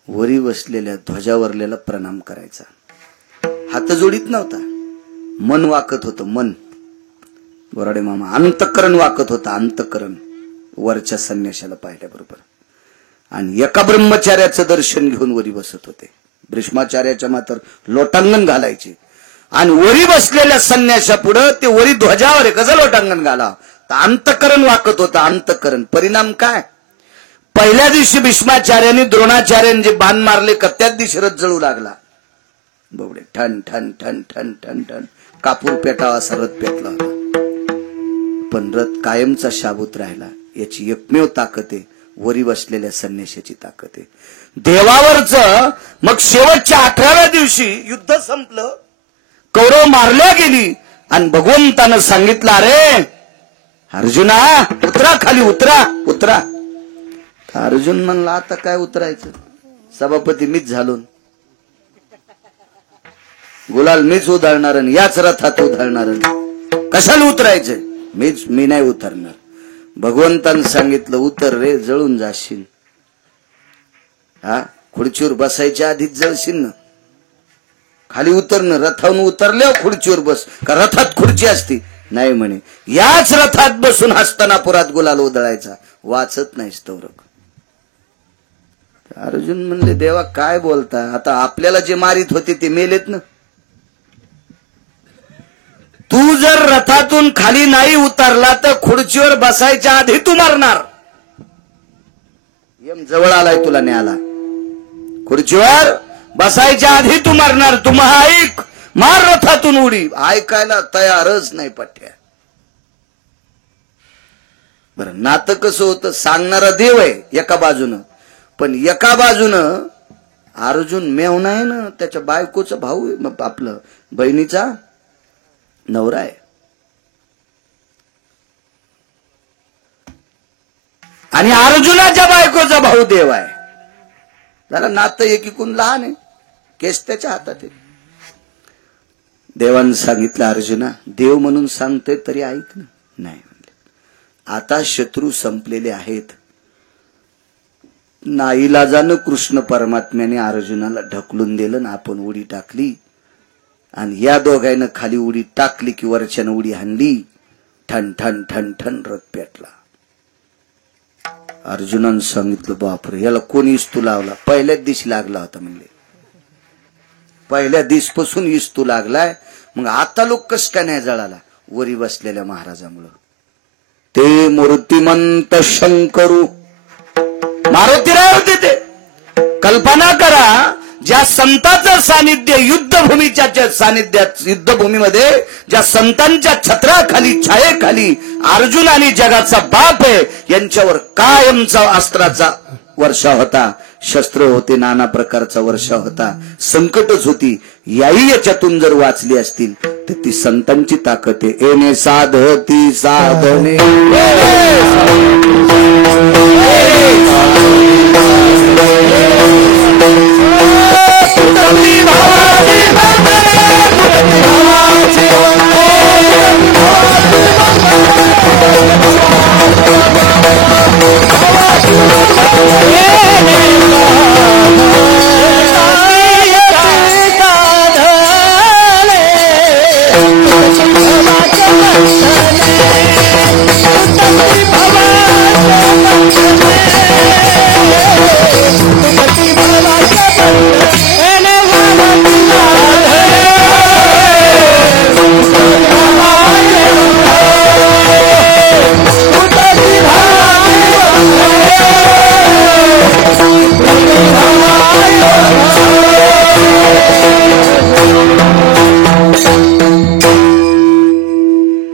वरी बसलेल्या ध्वजावरलेला प्रणाम करायचा. हात जोडीत नव्हता, मन वाकत होतं. मन बोराडे मामा अंतःकरण वाकत होतं. अंतःकरण वरच्या संन्याशाला पाहिल्याबरोबर. आणि एका ब्रह्मचार्याचं दर्शन घेऊन वरी बसत होते. भीष्माचार्याच्या मात्र लोटांगण घालायचे आणि वरी बसलेल्या संन्याशापुढं ते वरी ध्वजावर आहे, कसं लोटांगण घाला. तर अंतःकरण वाकत होतं. अंतःकरण परिणाम काय? पहिल्या दिवशी भीष्माचार्यांनी द्रोणाचार्यांनी जे बाण मारले का त्याच दिवशी रथ जळू लागला. बवडे ठण ठण ठण ठण ठण ठण कापूर पेटावा असा रथ पेटला होता. पण रथ कायमचा शाबूत राहिला. याची एकमेव ताकद आहे वरी बसलेल्या संन्याशाची ताकद आहे. देवावरच मग शेवटच्या 18व्या दिवशी युद्ध संपलं, कौरव मारल्या गेली आणि भगवंतानं सांगितलं, अरे अर्जुना उतरा खाली, उतरा उतरा. अर्जुन म्हणला आता काय उतरायचं, सभापती मीच झालो, गुलाल मीच उधळणार आणि याच रथात उधळणार, कशाला उतरायचं, मी नाही उतरणार. भगवंतानं सांगितलं उतर रे, जळून जाशील. हा खुर्चीवर बसायच्या आधीच जळशील ना. खाली उतरणं, रथावरून उतरल्यावर खुर्चीवर बस, का रथात खुर्ची असती? नाही म्हणे, याच रथात बसून हस्तिनापुरात गुलाल उधळायचा, वाचत नाही स्तवरक. अर्जुन म्हणले देवा काय बोलता, आता आपल्याला जे मारित होते ते मेलेत ना. तू जर रथातून खाली नाही उतरला तर खुर्चीवर बसायच्या आधी तू मरणार. यम जवळ आलाय तुला न्यायला, खुर्चीवर बसायच्या आधी तू मरणार. तू ऐक, मार रथातून उडी. ऐकायला तयारच नाही पठ्या. बरं नातं कसं होतं, सांगणारा देव आहे एका बाजूनं, पण एका बाजूनं अर्जुन मेवना आहे ना, त्याच्या बायकोचा भाऊ आहे, आपलं बहिणीचा नवरा आहे. आणि अर्जुनाच्या बायकोचा भाऊ देव आहे. जरा नातं एकीकून लहान आहे, केस त्याच्या हातात आहे. देवानं सांगितलं अर्जुना, देव म्हणून सांगतोय तरी ऐक ना. नाही म्हणले, आता शत्रू संपलेले आहेत. नाईलाजानं कृष्ण परमात्म्याने अर्जुनाला ढकलून दिलं ना, आपण उडी टाकली आणि या दोघांना खाली उडी टाकली की वरच्यानं उडी हाणली, ठण ठण ठण ठण रथ पेटला. अर्जुनानं सांगितलं बापरे, याला कोणी इस्तू लावला? पहिल्याच दिवशी लागला होता म्हणले, पहिल्या दिवसपासून इस्तू लागलाय. मग आता लोक कस काय नाही जळाला? वरी बसलेल्या महाराजामुळं. ते मूर्तिमंत शंकरू मारुतीराय होते ते. कल्पना करा, ज्या संतांचं सानिध्य युद्धभूमीच्या सानिध्यात, युद्धभूमीमध्ये ज्या संतांच्या छत्राखाली, छायेखाली अर्जुन आणि जगाचा बाप आहे, यांच्यावर कायमचा अस्त्राचा वर्षा होता, शस्त्र होते, नाना प्रकारचा वर्षा होता, संकटच होती. याही याच्यातून जर वाचली असतील तर ती संतांची ताकद आहे. एने साधती साधने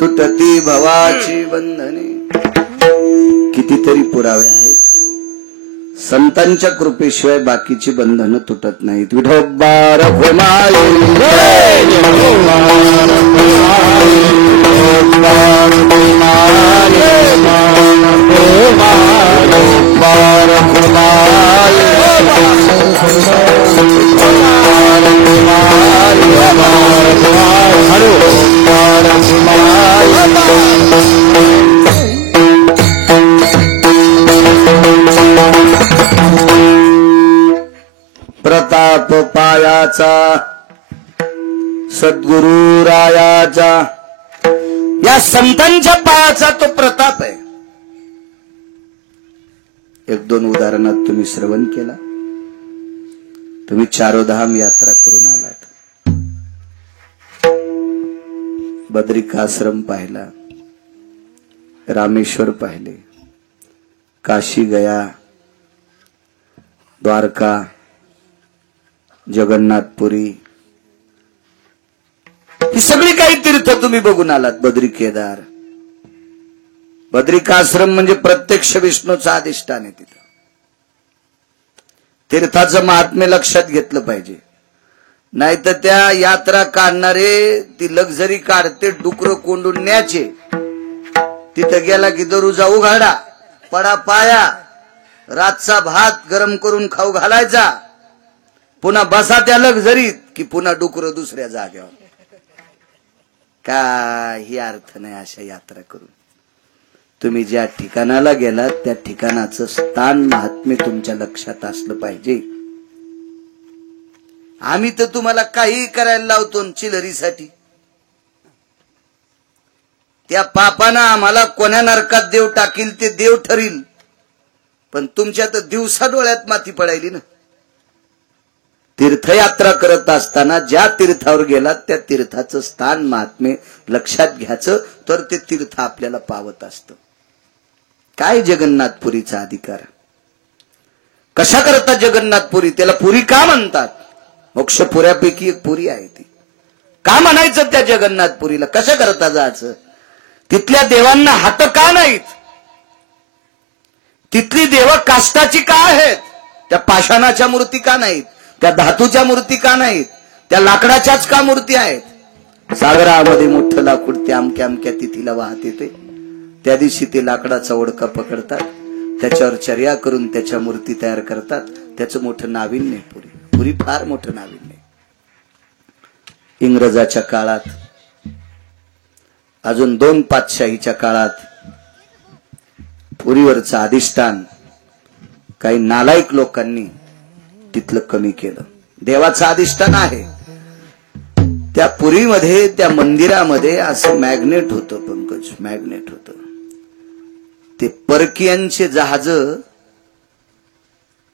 तुटती भवाची बंधने. कितीतरी पुरावे आहेत, संतांच्या कृपेशिवाय बाकीची बंधनं तुटत नाहीत. विठोबा रखुमाई प्रताप पायाचा सद्गुरु रायाचा, या संतांच्या पायाचा तो प्रताप आहे. एक दोन उदाहरणात तुम्ही श्रवण केला. तुम्ही चारोधाम यात्रा करून आलात. बद्रिकाश्रम पाहिला, रामेश्वर पाहिले, काशी गया, द्वारका, जगन्नाथपुरी, ही सगळी काही तीर्थ तुम्ही बघून आलात. बद्री केदार. बद्रिकाश्रम म्हणजे प्रत्यक्ष विष्णूचं अधिष्ठान आहे. तिथं तीर्थाचं महात्म्य लक्षात घेतलं पाहिजे. नाहीतर त्या यात्रा काढणारे ती लक्झरी काढते, डुकर कोंडून न्यायचे. तिथं गेला की दरुजा उघाडा, पडा पाया, रातचा भात गरम करून खाऊ घालायचा, पुन्हा बसा त्या लक्झरीत की पुन्हा डुकर दुसऱ्या जाग्यावर. काही अर्थ नाही अशा यात्रा करून. तुम्ही ज्या ठिकाणाला गेलात त्या ठिकाणाचं स्थान महात्म्य तुमच्या लक्षात असलं पाहिजे. आम्ही तर तुम्हाला काही करायला लावतो चिलरीसाठी. त्या पापानं आम्हाला कोण्या नरकात देव टाकील ते देव ठरील, पण तुमच्या तर दिवसा डोळ्यात माती पडायली ना. तीर्थयात्रा करत असताना ज्या तीर्थावर गेलात त्या तीर्थाचं स्थान महात्म्य लक्षात घ्यायचं, तर ते तीर्थ आपल्याला पावत असतं. काय जगन्नाथपुरीचा अधिकार? कशा करता जगन्नाथपुरी? त्याला पुरी का म्हणतात? मोक्षपुऱ्यापैकी एक पुरी आहे ती. का म्हणायचं त्या जगन्नाथपुरीला? कशा करता जायचं? तिथल्या देवांना हात का नाहीत? तिथली देव काष्टाची का आहेत? त्या पाषाणाच्या मूर्ती का नाहीत? त्या धातूच्या मूर्ती का नाहीत? त्या लाकडाच्याच का मूर्ती आहेत? सागरामध्ये मोठं लाकूड त्या अमक्या अमक्या तिथीला वाहत येते. त्या दिवशी ते लाकडाचा ओढका पकडतात, त्याच्यावर चर्या करून त्याच्या मूर्ती तयार करतात. त्याचं मोठं नाविन्य पुरी. पुरी फार मोठं नाविन्य. इंग्रजाच्या काळात, अजून 2 पातशाहीच्या काळात पुरीवरचं अधिष्ठान काही नालायक लोकांनी तिथलं कमी केलं. देवाचं अधिष्ठान आहे त्या पुरीमध्ये, त्या मंदिरामध्ये असं मॅग्नेट होतं पंकज, मॅग्नेट होतं. ते परकीयांचे जहाज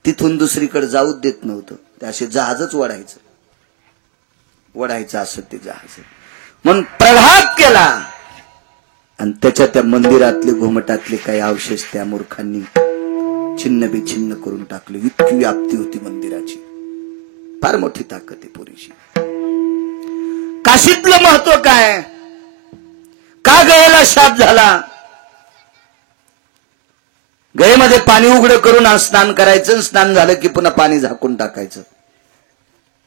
तिथून दुसरीकडे जाऊच देत नव्हतं. ते असे जहाजच वडायचं असं ते जहाज. म्हणून प्रघात केला आणि त्याच्या त्या मंदिरातले घुमटातले काही अवशेष त्या मूर्खांनी छिन्न बिछिन्न करून टाकले. इतकी व्याप्ती होती मंदिराची. फार मोठी ताकद आहे पुरीची. काशीतलं महत्व काय? का गयेला शाप झाला? गयेमध्ये पाणी उघडं करून स्नान करायचं, स्नान झालं की पुन्हा पाणी झाकून टाकायचं.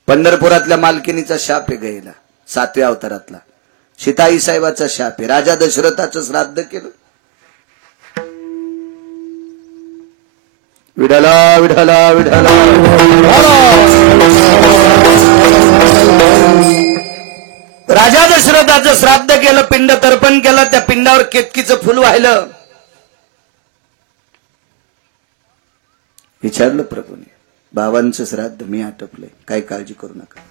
पंढरपुरातल्या मालकिनीचा शाप आहे गयेला, 7व्या अवतारातला. सीताई साहेबाचा शाप आहे. राजा दशरथाचं श्राद्ध केलं. विठला विठला विठला. राजा दशरथाचं श्राद्ध केलं, पिंड तर्पण केलं. त्या पिंडावर केतकीचं फुल वाहिलं. विचारलं प्रभूने, बाबांचं श्राद्ध मी आटपलंय, काही काळजी करू नका.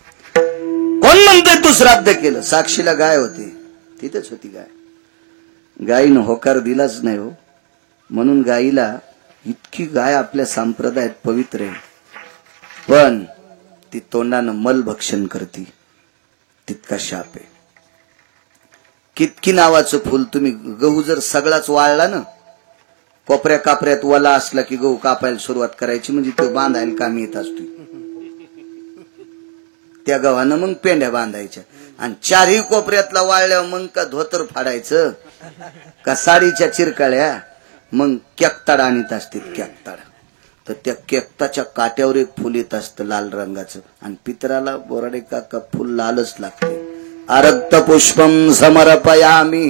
कोण म्हणतोय तू श्राद्ध केलं? साक्षीला गाय होती, तिथेच होती गाय. गायीनं होकार दिलाच नाही हो, म्हणून गायीला इतकी गाय आपल्या संप्रदायात पवित्र आहे, पण ती तोंडानं मलभक्षण करती, तितका शाप आहे. कितकी नावाचं फुल. तुम्ही गहू जर सगळाच वाळला ना, कोपऱ्या कापऱ्यात वला असला की गहू कापायला सुरुवात करायची, म्हणजे तो बांधायला कामी येत असतो. त्या गव्हानं मग पेंड्या बांधायच्या. आणि 4ही कोपऱ्यातला वाळल्यावर मग का धोतर फाडायचं, का साडीच्या चिरकाळ्या, मग केकताड आणत असते. केकताड तर त्या केकताच्या काट्यावर एक फुल येत असतं लाल रंगाचं, आणि पितराला बोराडे का फुल लालच लागते. अरक्त पुष्पम समर्पयामी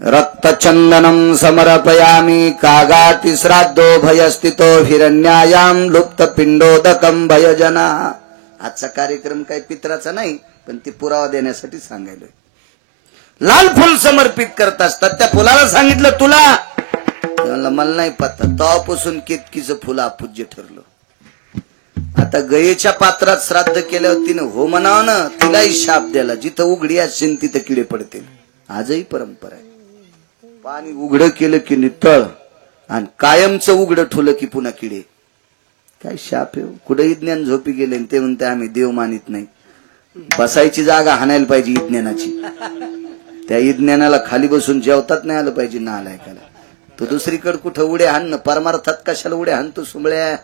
रक्तचंदनम समर्पयामी कागाति श्राद्धो भयस्थितो हिरण्यायाम लुप्त पिंडोदकम भयजना. आजचा कार्यक्रम काही पित्राचा नाही, पण ती पुरावा देण्यासाठी सांगायलोय. लाल फुल समर्पित करत असतात. त्या फुलाला सांगितलं तुला, मला नाही पत्ता. तेव्हापासून केतकीचं फुल अपूज्य ठरलं. आता गयेच्या पात्रात श्राद्ध केल्यावर तिनं हो म्हणावं ना, तिलाही शाप द्याला. जिथं उघडी असेल तिथं किडे पडतील. आजही परंपरा आहे. पाणी उघडं केलं की नितळ आणि कायमचं उघडं ठेवलं की पुन्हा किडे. काय शाप आहे. कुठे ज्ञान झोपी गेले ते म्हणते आम्ही देव मानित नाही. बसायची जागा हाणायला पाहिजे इज्ञानाची. त्या इज्ञानाला खाली बसून जेवतात नाही आलं पाहिजे ना आलायकाला. तो दुसरीकडे कुठं उड्या हाण. परमार्थात कशाला उड्या हाणतो सुंबळ्या.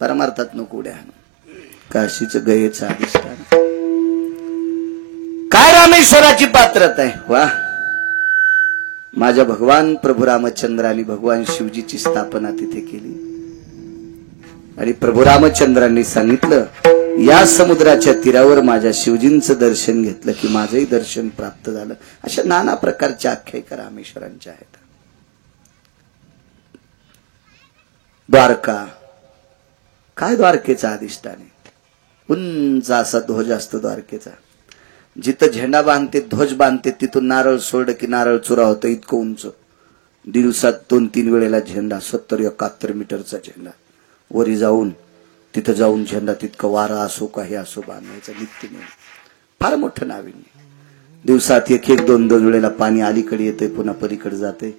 परमार्थात नको उड्या हाण. काशीचं गयेचं अधिष्ठान. काय रामेश्वराची पात्रता आहे. वा. माझ्या भगवान प्रभू रामचंद्रांनी भगवान शिवजीची स्थापना तिथे केली आणि प्रभू रामचंद्रांनी सांगितलं या समुद्राच्या तीरावर माझ्या शिवजींचं दर्शन घेतलं की माझंही दर्शन प्राप्त झालं. अशा नाना प्रकारच्या आख्यायिका रामेश्वरांच्या आहेत. द्वारका काय द्वारकेचा अधिष्ठान आहे. उंच असा ध्वज असतो द्वारकेचा. जिथं झेंडा बांधते ध्वज बांधते तिथून नारळ सोडलं की नारळ चुरा होतं इतकं उंच. दिवसात 2-3 वेळेला झेंडा 70-71 मीटरचा झेंडा वरी जाऊन तिथं जाऊन झेंडा तितकं वारा असो काही असो बांधायचा नित्य नियम. फार मोठं नाविन्य. दिवसात 1-2 वेळेला पाणी अलीकडे येतंय पुन्हा पलीकडे जाते.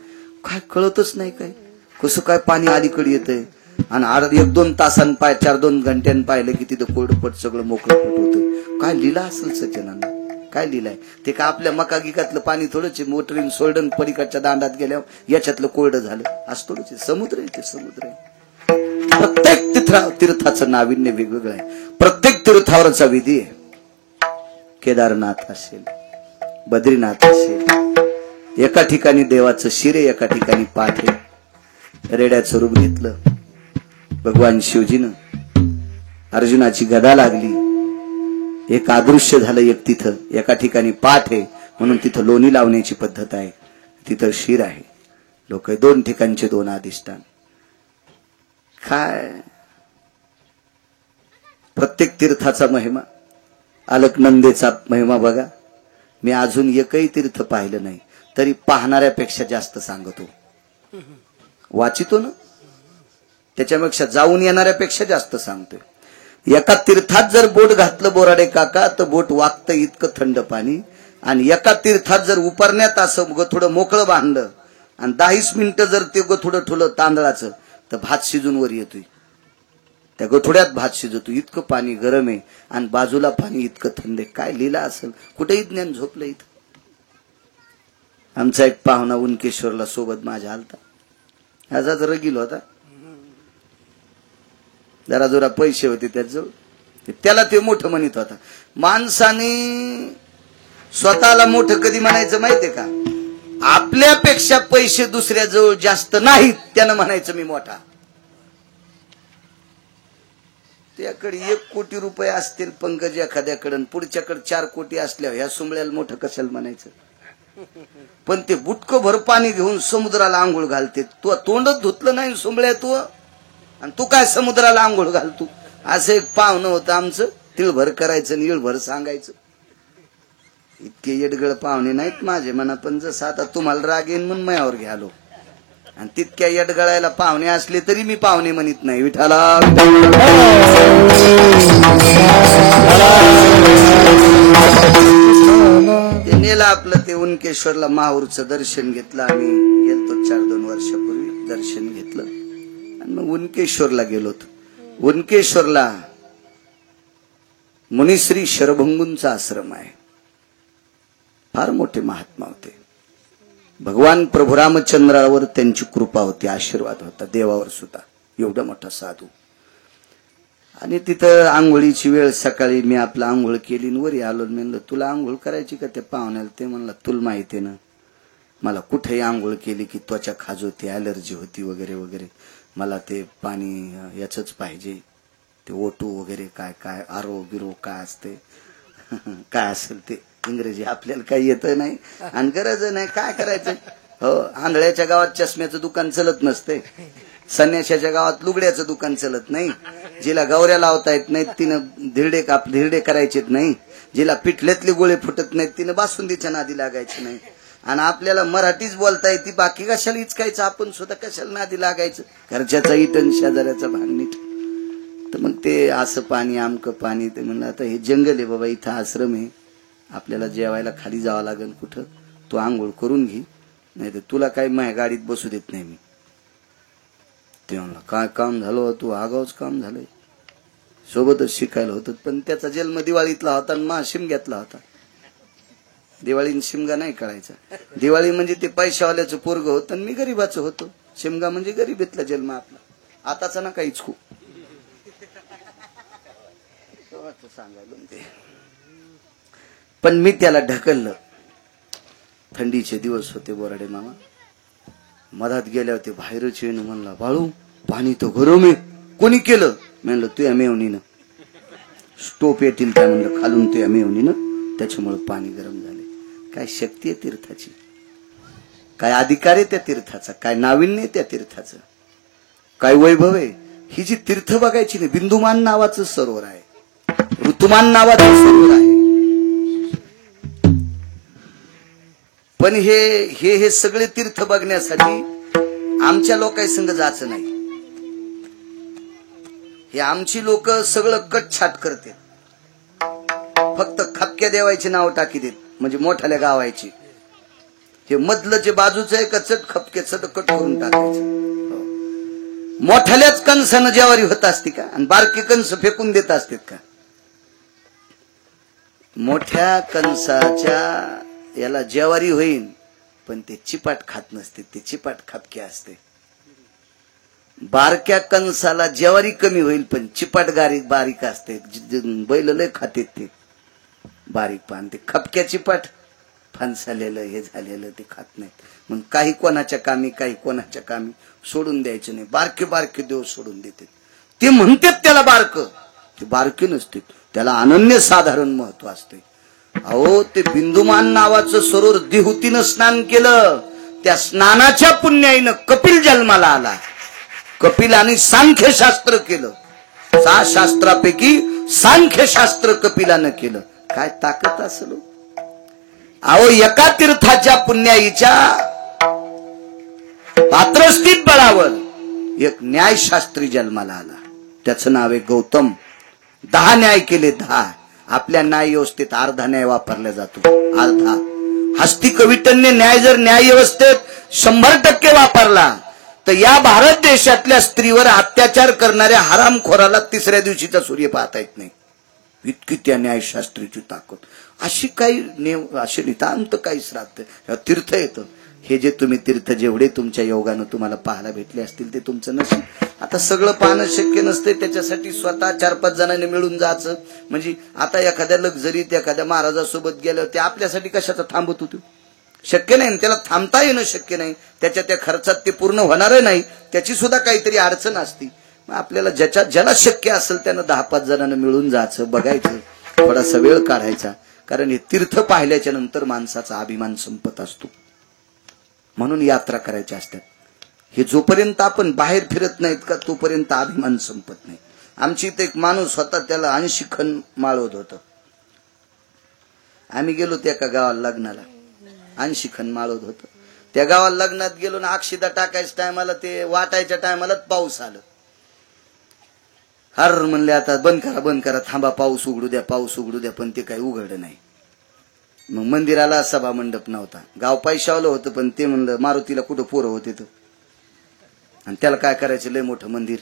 काय कळतच नाही. काय कसं काय पाणी अलीकडे येतंय आणि 1-2 तासांनी 4-2 घंट्यानं पाहिलं की तिथं कोरडपट सगळं मोकळं पट होतं. काय लीला असेल सज्जनांना. काय लिहिलाय ते. का आपल्या मका गिकातलं पाणी थोडंच मोटरीन सोडन पलीकडच्या दांडात गेल्यावर याच्यातलं कोरडं झालं असं थोडंच. समुद्र आहे ते समुद्र आहे. प्रत्येक तीर्थाचं नाविन्य वेगवेगळं आहे. प्रत्येक तीर्थावरचा विधी आहे. केदारनाथ असेल बद्रीनाथ असेल एका ठिकाणी देवाचं शिरे एका ठिकाणी पाठ आहे. रेड्याचं रूप घेतलं भगवान शिवजीनं. अर्जुनाची गदा लागली. एक अदृश्य झालं. एक तिथं एका ठिकाणी पाठ आहे म्हणून तिथं लोणी लावण्याची पद्धत आहे. तिथं शिर आहे. लोक 2 ठिकाणचे 2 अधिष्ठान. काय प्रत्येक तीर्थाचा महिमा. अलकनंदेचा महिमा बघा. मी अजून एकही तीर्थ पाहिलं नाही तरी पाहणाऱ्यापेक्षा जास्त सांगतो. वाचितो ना त्याच्यापेक्षा जाऊन येणाऱ्यापेक्षा जास्त सांगतोय. एका तीर्थात जर बोट घातलं बोराडे काका तर बोट वागतं इतकं थंड पाणी. आणि एका तीर्थात जर उपरण्यात असं थोडं मोकळं बांधलं आणि 10 मिनिटं जर ते थोडं ठुलं तांदळाचं तर भात शिजून वर येतोय. त्या गोठोड्यात भात शिजतो इतकं पाणी गरम आहे आणि बाजूला पाणी इतकं थंड आहे. काय लीला असेल. कुठेही ज्ञान झोपलं इथं. आमचा एक पाहुणा उनकेश्वरला सोबत माझ्या आलता. ह्याचा जर रगील होता. जरा जोरा पैसे होते त्याजवळ. त्याला ते मोठं म्हणत होता. माणसाने स्वतःला मोठं कधी म्हणायचं माहितीये का. आपल्यापेक्षा पैसे दुसऱ्याजवळ जास्त नाहीत त्यानं म्हणायचं मी मोठा. त्याकडे 1 कोटी रुपये असतील पंकज एखाद्याकडे पुढच्याकडे 4 कोटी असल्यावर ह्या सुंबळ्याला मोठं कशाला म्हणायचं. पण ते बुटकं भर पाणी घेऊन समुद्राला आंघोळ घालते. तू तोंडच धुतलं नाही सुंबळ्या तू आणि तू काय समुद्राला आंघोळ घालतो. असं एक पाहुणं होतं आमचं. तिळभर करायचं आणि इळभर सांगायचं. इतके येडगळ पाहुणे नाहीत माझे म्हणा. पण जसं आता तुम्हाला राग येईन म्हणून मायावर घ्यालो. आणि तितक्या येडगळायला पाहुणे असले तरी मी पाहुणे म्हणत नाही. विठाला ते नेलं आपलं. ते उनकेश्वरला माहूरचं दर्शन घेतलं. आम्ही गेलतो 4-2 वर्षापूर्वी दर्शन घेतलं आणि मग उनकेश्वरला गेलोत. उनकेश्वरला मुनिश्री शरभंगूंचा आश्रम आहे. फार मोठे महात्मा होते. भगवान प्रभू रामचंद्रावर त्यांची कृपा होती. आशीर्वाद होता. देवावर सुद्धा. एवढा मोठा साधू. आणि तिथं आंघोळीची वेळ सकाळी मी आपला आंघोळ केली वरी आलो. म्हणलं तुला आंघोळ करायची का त्या पाहुण्याला. ते म्हणलं तुला माहिती ना मला कुठेही आंघोळ केली की त्वचा खाजवते ॲलर्जी होती वगैरे वगैरे. मला ते पाणी याचंच पाहिजे. ते ओटू वगैरे काय काय आरो बिरो काय असते काय असेल ते इंग्रजी आपल्याला काही येतं नाही आणि गरज नाही. काय करायचं. हो आंधळ्याच्या गावात चष्म्याचं दुकान चलत नसते. संन्याशाच्या गावात लुगड्याचं दुकान चलत नाही. जिला गौऱ्या लावता येत नाहीत तिनं धिरडे करायचेत नाही. जिला पिठल्यातले गोळे फुटत नाहीत तिनं बासुंदीच्या नादी लागायचं नाही. आणि आपल्याला मराठीच बोलता येते बाकी कशाला इचकायचं. आपण सुद्धा कशाला नादी लागायचं. घरच्याचा इटन शेजाऱ्याचा भांग नीट. तर मग ते असं पाणी आमकं पाणी. ते म्हणलं आता हे जंगल आहे बाबा, इथं आश्रम आहे, आपल्याला जेवायला खाली जावं लागेल कुठं, तू आंघोळ करून घे, नाही तर तुला काही माझ्या गाडीत बसू देत नाही मी. ते म्हणला काय काम झालं तू, आगावच काम झालंय, सोबतच शिकायला होतं. पण त्याचा जन्म दिवाळीतला होता आणि मा शिमग्यातला होता. दिवाळी शिमगा नाही कळायचा. दिवाळी म्हणजे ते पैशावाल्याचं पोरग होतं आणि मी गरीबाचं होतो. शिमगा म्हणजे गरीबीतला जन्म आपला. आताचा ना काहीच खूप सांगायला ते. पण मी त्याला ढकललं. थंडीचे दिवस होते बोराडे मामा. मधात गेल्या होते बाहेरच येणं. म्हणला बाळू पाणी तर गरम आहे, कोणी केलं? म्हणलं तुया मेवणीनं. स्टोप येतील काय म्हणलं खालून तुया मेवणीनं, त्याच्यामुळे पाणी गरम झाले. काय शक्ती आहे तीर्थाची, काय अधिकार आहे त्या तीर्थाचा, काय नाविन्य आहे त्या तीर्थाचं, काय वैभव आहे. ही जी तीर्थ बघायची नाही. बिंदुमान नावाचं सरोवर आहे, ऋतुमान नावाचं सरोवर आहे. पण हे सगळे तीर्थ बघण्यासाठी आमच्या लोकांसंग जायचं नाही. हे आमची लोक सगळं कटछाट करते, फक्त खपक्या देवायचे नाव टाकी देत, म्हणजे मोठ्याल्या गावायची. हे मधलं जे बाजूचं आहे का चट खपके चट कट करून टाकायचं. मोठ्याल्याच कंसानं जेवारी होत असते का, आणि बारके कंस फेकून देत असतात का? मोठ्या कंसाच्या याला जेवारी होईल, पण ते चिपाट खात नसते, ते चिपाट खपके असते. बारक्या कंसाला जेवारी कमी होईल, पण चिपाट बारीक असते. बैल लय खाते ते बारीक पान, ते खपक्या चिपाट फणसालेलं हे झालेलं ते खात नाहीत. मग काही कोणाच्या कामी, काही कोणाच्या कामी सोडून द्यायचं नाही. बारके बारके देव सोडून देते. ते म्हणतात त्याला बारक, ते बारके नसते, त्याला अनन्य साधारण महत्व असते. अहो ते बिंदुमान नावाचं सरोवर देहूतीनं स्नान केलं, त्या स्नानाच्या पुण्याईनं कपिल जन्माला आला. कपिलाने सांख्यशास्त्र केलं. 6 शास्त्रापैकी सांख्यशास्त्र कपिलानं केलं. काय ताकद असेल. अहो एका तीर्थाच्या पुण्याईच्या पात्रस्थित बळावर एक न्यायशास्त्री जन्माला आला. त्याचं नाव आहे गौतम. 10 न्याय केले, 10. आपल्या न्याय व्यवस्थेत अर्धा न्याय वापरला जातो, अर्धा. हस्ती कविटन्य न्याय जर न्याय व्यवस्थेत 100% वापरला तर या भारत देशातल्या स्त्रीवर अत्याचार करणाऱ्या हरामखोराला 3ऱ्या दिवशीचा सूर्य पाहता येत नाही. इतकी त्या न्यायशास्त्रीची ताकद. अशी काही असे नितांत काही श्राद्ध तीर्थ येतं. हे जे तुम्ही तीर्थ जेवढे तुमच्या योगानं तुम्हाला पाहायला भेटले असतील ते तुमचं नशीब. आता सगळं पाहणं शक्य नसते, त्याच्यासाठी स्वतः 4-5 जणांनी मिळून जायचं. म्हणजे आता एखाद्या लक्झरीत एखाद्या महाराजासोबत गेलं, ते आपल्यासाठी कशाचं थांबत होतो? शक्य नाही, त्याला थांबता येणं शक्य नाही. त्याच्या त्या खर्चात ते पूर्ण होणार नाही, त्याची सुद्धा काहीतरी अडचण असते. मग आपल्याला ज्याला शक्य असेल त्यानं 10-5 जणांना मिळून जायचं, बघायचं, थोडासा वेळ काढायचा. कारण हे तीर्थ पाहिल्याच्या नंतर माणसाचा अभिमान संपत असतो. म्हणून यात्रा करायच्या असतात. हे जोपर्यंत आपण बाहेर फिरत नाहीत का तोपर्यंत अभिमान संपत नाही. आमची इथे एक माणूस होता, त्याला 80 खण माळवत होतं. आम्ही गेलो त्या एका गावाला लग्नाला, 80 खण माळवत होतं. त्या गावाला लग्नात गेलो ना, अक्षिदा टाकायच्या टायमाला, ते वाटायच्या टायमालाच पाऊस आलं. हर म्हणले आता बंद करा, थांबा, पाऊस उघडू द्या. पण ते काही उघडलं नाही. मग मंदिराला सभा मंडप नव्हता. गाव पैशावलं होतं, पण ते म्हणलं मारुतीला कुठं पोरं होते तर, आणि त्याला काय करायचं, लय मोठं मंदिर,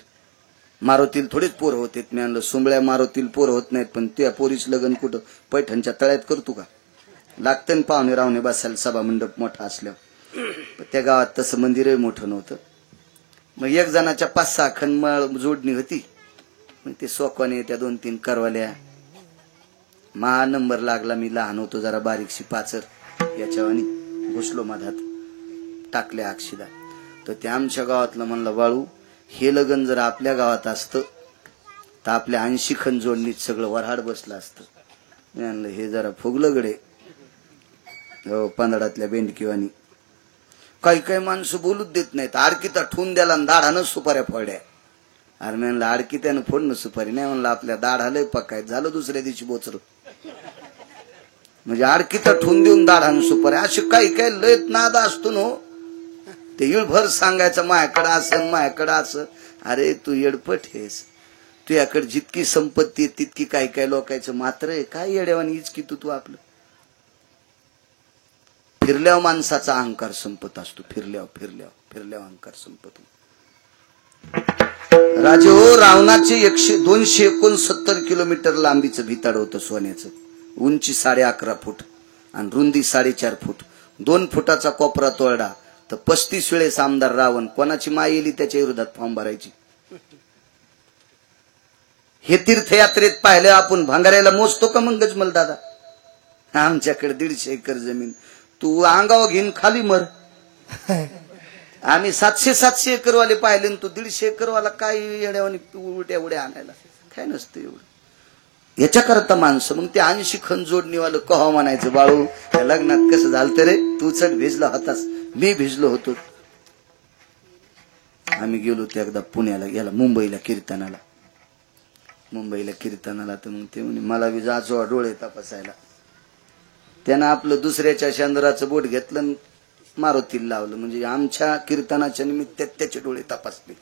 मारुतीला थोडेच पोरं होते. मी म्हणलं सुंबळ्या मारुतीला पोरं होत नाहीत, पण त्या पोरीच लग्न कुठं पैठणच्या तळ्यात करतो का? लागतं ना पाहुणे रावणे बसायला सभा मंडप मोठा असल्यावर. त्या गावात तसं मंदिरही मोठं नव्हतं. मग एक जणाच्या 5-6 खण जोडणी होती. मग ते सोकवाने त्या 2-3 करवाल्या. महा नंबर लागला. मी लहान होतो जरा, बारीकशी पाचर याच्यावानी घुसलो मधात, टाकल्या अक्षिदा. तर ते आमच्या गावातलं म्हणलं बाळू, हे लग्न जर आपल्या गावात असतं तर आपल्या 80 खण जोडणीत सगळं वऱ्हाड बसलं असतं. मी म्हणलं हे जरा फुगलं गडे, हो पांदडातल्या बेंडकीवानी. काही माणसं बोलूच देत नाहीत. आडकीता ठेवून द्याला आणि दाढानं सुपाऱ्या फोड्या. अरे म्हणलं आडकीत्यानं फोडणं सुपारी नाही, म्हणलं आपल्या दाढालय पकायचं झालं दुसऱ्या दिवशी बोचर. म्हणजे आडकीता ठेवून देऊन दाढानं सुपाऱ्या. असे काही लयत नाद असतो ना. ते इळभर सांगायचं माझ्याकडं असं. अरे तू येडपट हेस, तुझ्याकडे जितकी संपत्ती आहे तितकी काय काय लोकांचं मात्र आहे. काय येड्यावानी इचकी तू आपलं. फिरल्यावर माणसाचा अहंकार संपत असतो. फिरल्यावर अहंकार संपतो. राजे हो, रावणाचे 269 किलोमीटर लांबीचं भिताड होतं सोन्याचं. उंची 11.5 फूट आणि रुंदी 4.5 फूट. 2 फुटाचा कोपरा तोडा तर 35 वेळेस आमदार रावण. कोणाची माय येली त्याच्या विरोधात फॉर्म भरायची. हे तीर्थयात्रेत पाहिलं आपण. भांगाऱ्याला मोजतो का मग गजमल दादा? आमच्याकडे 150 एकर जमीन. तू अंगावर घेऊन खाली मर. आम्ही 700 एकर वाले पाहिले. तू 150 एकर वाला काय येड्यावानी उड्या आणायला काय नसतं एवढं. याच्याकरता माणसं मग ते 80 खण जोडणीवालं कहा म्हणायचं, बाळू त्या लग्नात कसं झालं रे, तू चढ भिजला होतास, मी भिजलो होतो. आम्ही गेलो होतो एकदा पुण्याला, याला मुंबईला कीर्तनाला. तर मग ते म्हणे मला बी जाचो डोळे तपासायला. त्यानं आपलं दुसऱ्याच्या चंद्राचं बोट घेतलं, मारुतीला लावलं. म्हणजे आमच्या कीर्तनाच्या निमित्त त्याचे डोळे तपासले.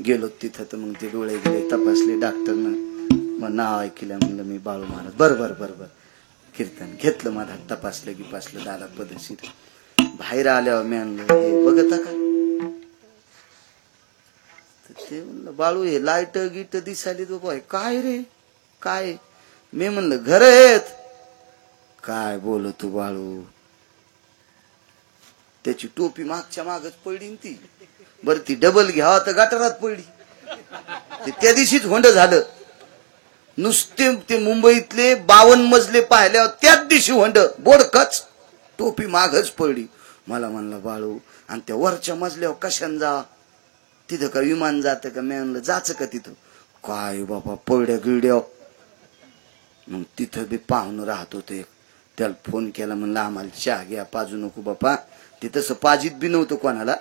गेलो तिथं तर मग ते डोळे गेले तपासले. डॉक्टरनं मग नाव ऐकलं. म्हणलं मी बाळू महाराज. बरं कीर्तन घेतलं. मला तपासलं दादा पदशीर. बाहेर आल्यावर मी आणलं, हे बघता का? ते म्हणलं बाळू हे लाईट गीट दिसायली बाबा. काय रे काय? मी म्हणलं घर आहेत. काय बोल तू बाळू? त्याची टोपी मागच्या मागच पडली ती. बर ती डबल घ्यावा तर गटारात पडली. त्या दिवशीच होंड झालं. नुसते ते मुंबईतले 52 मजले पाहिल्यावर त्याच दिवशी होंड बोडकच टोपी मागच पडली. मला म्हणला बाळू आणि त्या वरच्या मजल्यावर कशाने जा? तिथं का विमान जात का? मी म्हणलं जायचं का तिथं? काय बाबा पडड्या गिड्या. मग तिथं बी पाहुणं राहत होते. त्याला फोन केला, म्हणलं आम्हाला चहा घ्या, पाजू नको बापा. ते तसं पाजीत बी नव्हतं कोणाला.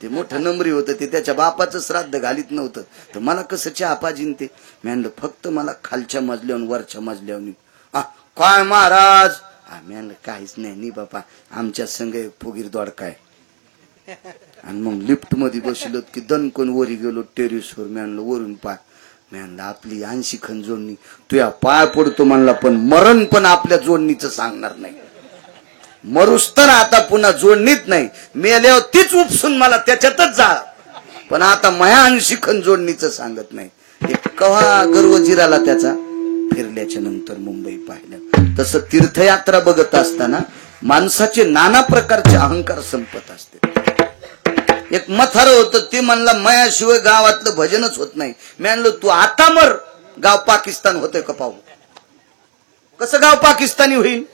ते मोठं नंबरी होतं. ते त्याच्या बापाचं श्राद्ध घालीत नव्हतं. तर मला कसं चहा पाजीन ते? मी म्हणलं फक्त मला खालच्या मजल्यावर वरच्या मजल्यावर. काय महाराज? मी म्हणलं काहीच नाही बापा, आमच्या संघ फुगीर दोडकाय. आणि मग लिफ्ट मध्ये बसलो की दणकन वरी गेलो टेरिसवर. मी म्हणलं वरून पाय. मी म्हणलं आपली 80 खण जोडणी तुया पाय पडतो म्हणला, पण मरण पण आपल्या जोडणीचं सांगणार नाही. मरुस तर आता पुन्हा जोडणीत नाही. मेल्यावर तीच उपसून मला त्याच्यातच जा, पण आता माया 80 खण जोडणीचं सांगत नाही. एक कवा गर्व जिराला त्याचा फिरल्याच्या नंतर मुंबई पाहिलं. तसं तीर्थयात्रा बघत असताना माणसाचे नाना प्रकारचे अहंकार संपत असते. एक मथार होतं, ते म्हणला मायाशिवाय गावातलं भजनच होत नाही. मी म्हणलो तू आता मर, गाव पाकिस्तान होतंय का पाहू. कसं गाव पाकिस्तानी होईल?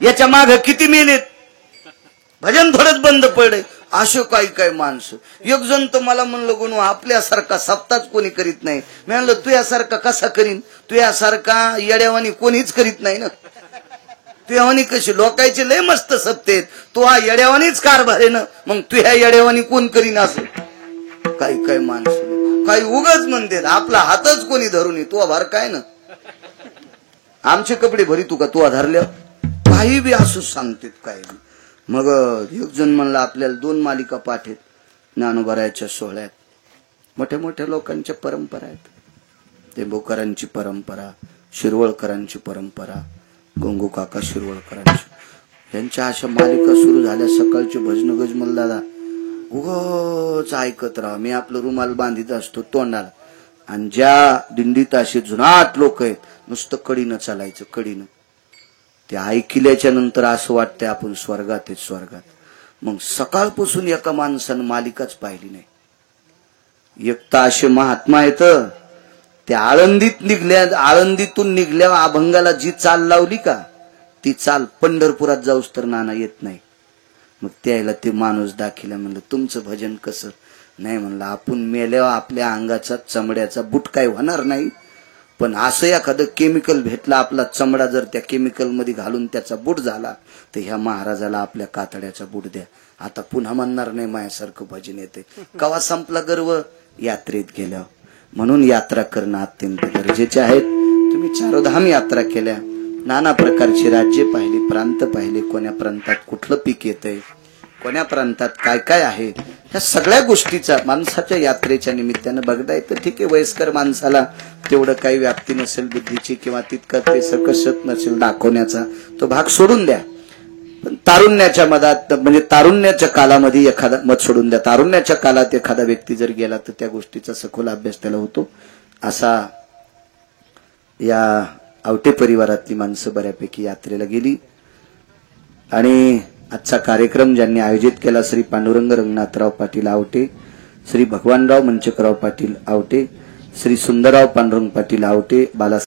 याच्या माग किती मेलेत. भजन थोडंच बंद पडले. अशो काय माणसं. एक जण तर मला म्हणलं गुणू आपल्यासारखा सप्ताच कोणी करीत नाही. मी म्हणलं तुझ्यासारखा कसा करीन? तुझ्यासारखा येड्यावानी कोणीच करीत नाही ना. तुझ्यावानी कशी लोकांचे लय मस्त सप्तेत, तो हा येड्यावानीच कारभार आहे ना. मग तुझ्या येड्यावानी कोण करीन असं? काय माणसं काही उगाच म्हणतात आपला हातच कोणी धरून ये. तो भार काय ना, आमचे कपडे भरी तू का तू धरल्या? काही बी असू सांगतेत काय बी. मग एक जण म्हणला आपल्याला 2 मालिका पाठ आहेत ज्ञानोबारायाच्या सोहळ्यात. मोठ्या लोकांच्या परंपरा आहेत. ते बोकरांची परंपरा, शिरवळकरांची परंपरा, गंगू काका शिरवळकरांची, यांच्या अशा मालिका सुरू झाल्या. सकाळचे भजन गजमल दादा उगाच ऐकत राहा. मी आपलं रुमाल बांधित असतो तोंडाला. आणि ज्या दिंडीत असे जुनाट लोक आहेत नुसतं कडीनं चालायचं, कडीनं. ते ऐकल्याच्या नंतर असं वाटतंय आपण स्वर्गात आहे, स्वर्गात. मग सकाळपासून एका माणसानं मालिकाच पाहिली नाही. एक तर असे महात्मा आहेत, ते आळंदीतून निघल्या अभंगाला जी चाल लावली का, ती चाल पंढरपुरात जाऊस तर नाना येत नाही. मग त्याला ते माणूस दाखिला. म्हणलं तुमचं भजन कसं? नाही म्हणलं आपण मेल्यावर आपल्या अंगाचा चमड्याचा बूट काय होणार नाही, पण असं एखादं केमिकल भेटलं आपला चमडा जर त्या केमिकल मध्ये घालून त्याचा बूट झाला तर ह्या महाराजाला आपल्या कातड्याचा बूट द्या. आता पुन्हा म्हणणार नाही माझ्यासारखं भजन येते. कवा संपला गर्व? यात्रेत गेल्यावर. म्हणून यात्रा करणं अत्यंत गरजेचे आहेत. तुम्ही 4 धाम यात्रा केल्या, नाना प्रकारची राज्य पाहिली, प्रांत पाहिले, कोण्या प्रांतात कुठलं पीक येतंय, कोण्या प्रांतात काय आहे ह्या सगळ्या गोष्टीचा माणसाच्या यात्रेच्या निमित्तानं बघता येतं. ठीक आहे, वयस्कर माणसाला तेवढं काही व्याप्ती नसेल बुद्धीची किंवा तितकं ते सकसत नसेल दाखवण्याचा, तो भाग सोडून द्या. पण तारुण्याच्या मधात म्हणजे तारुण्याच्या कालामध्ये एखादा मत सोडून द्या. तारुण्याच्या काळात एखादा व्यक्ती जर गेला तर त्या गोष्टीचा सखोल अभ्यास त्याला होतो. असा या आवटे परिवारातली माणसं बऱ्यापैकी यात्रेला गेली. आणि आजचा कार्यक्रम ज्यांनी आयोजित केला, श्री पांडुरंग रंगनाथराव पाटील आवटे, श्री भगवानराव मंचकराव पाटील आवटे, श्री सुंदरराव पांडुरंग पाटील आवटे, बाला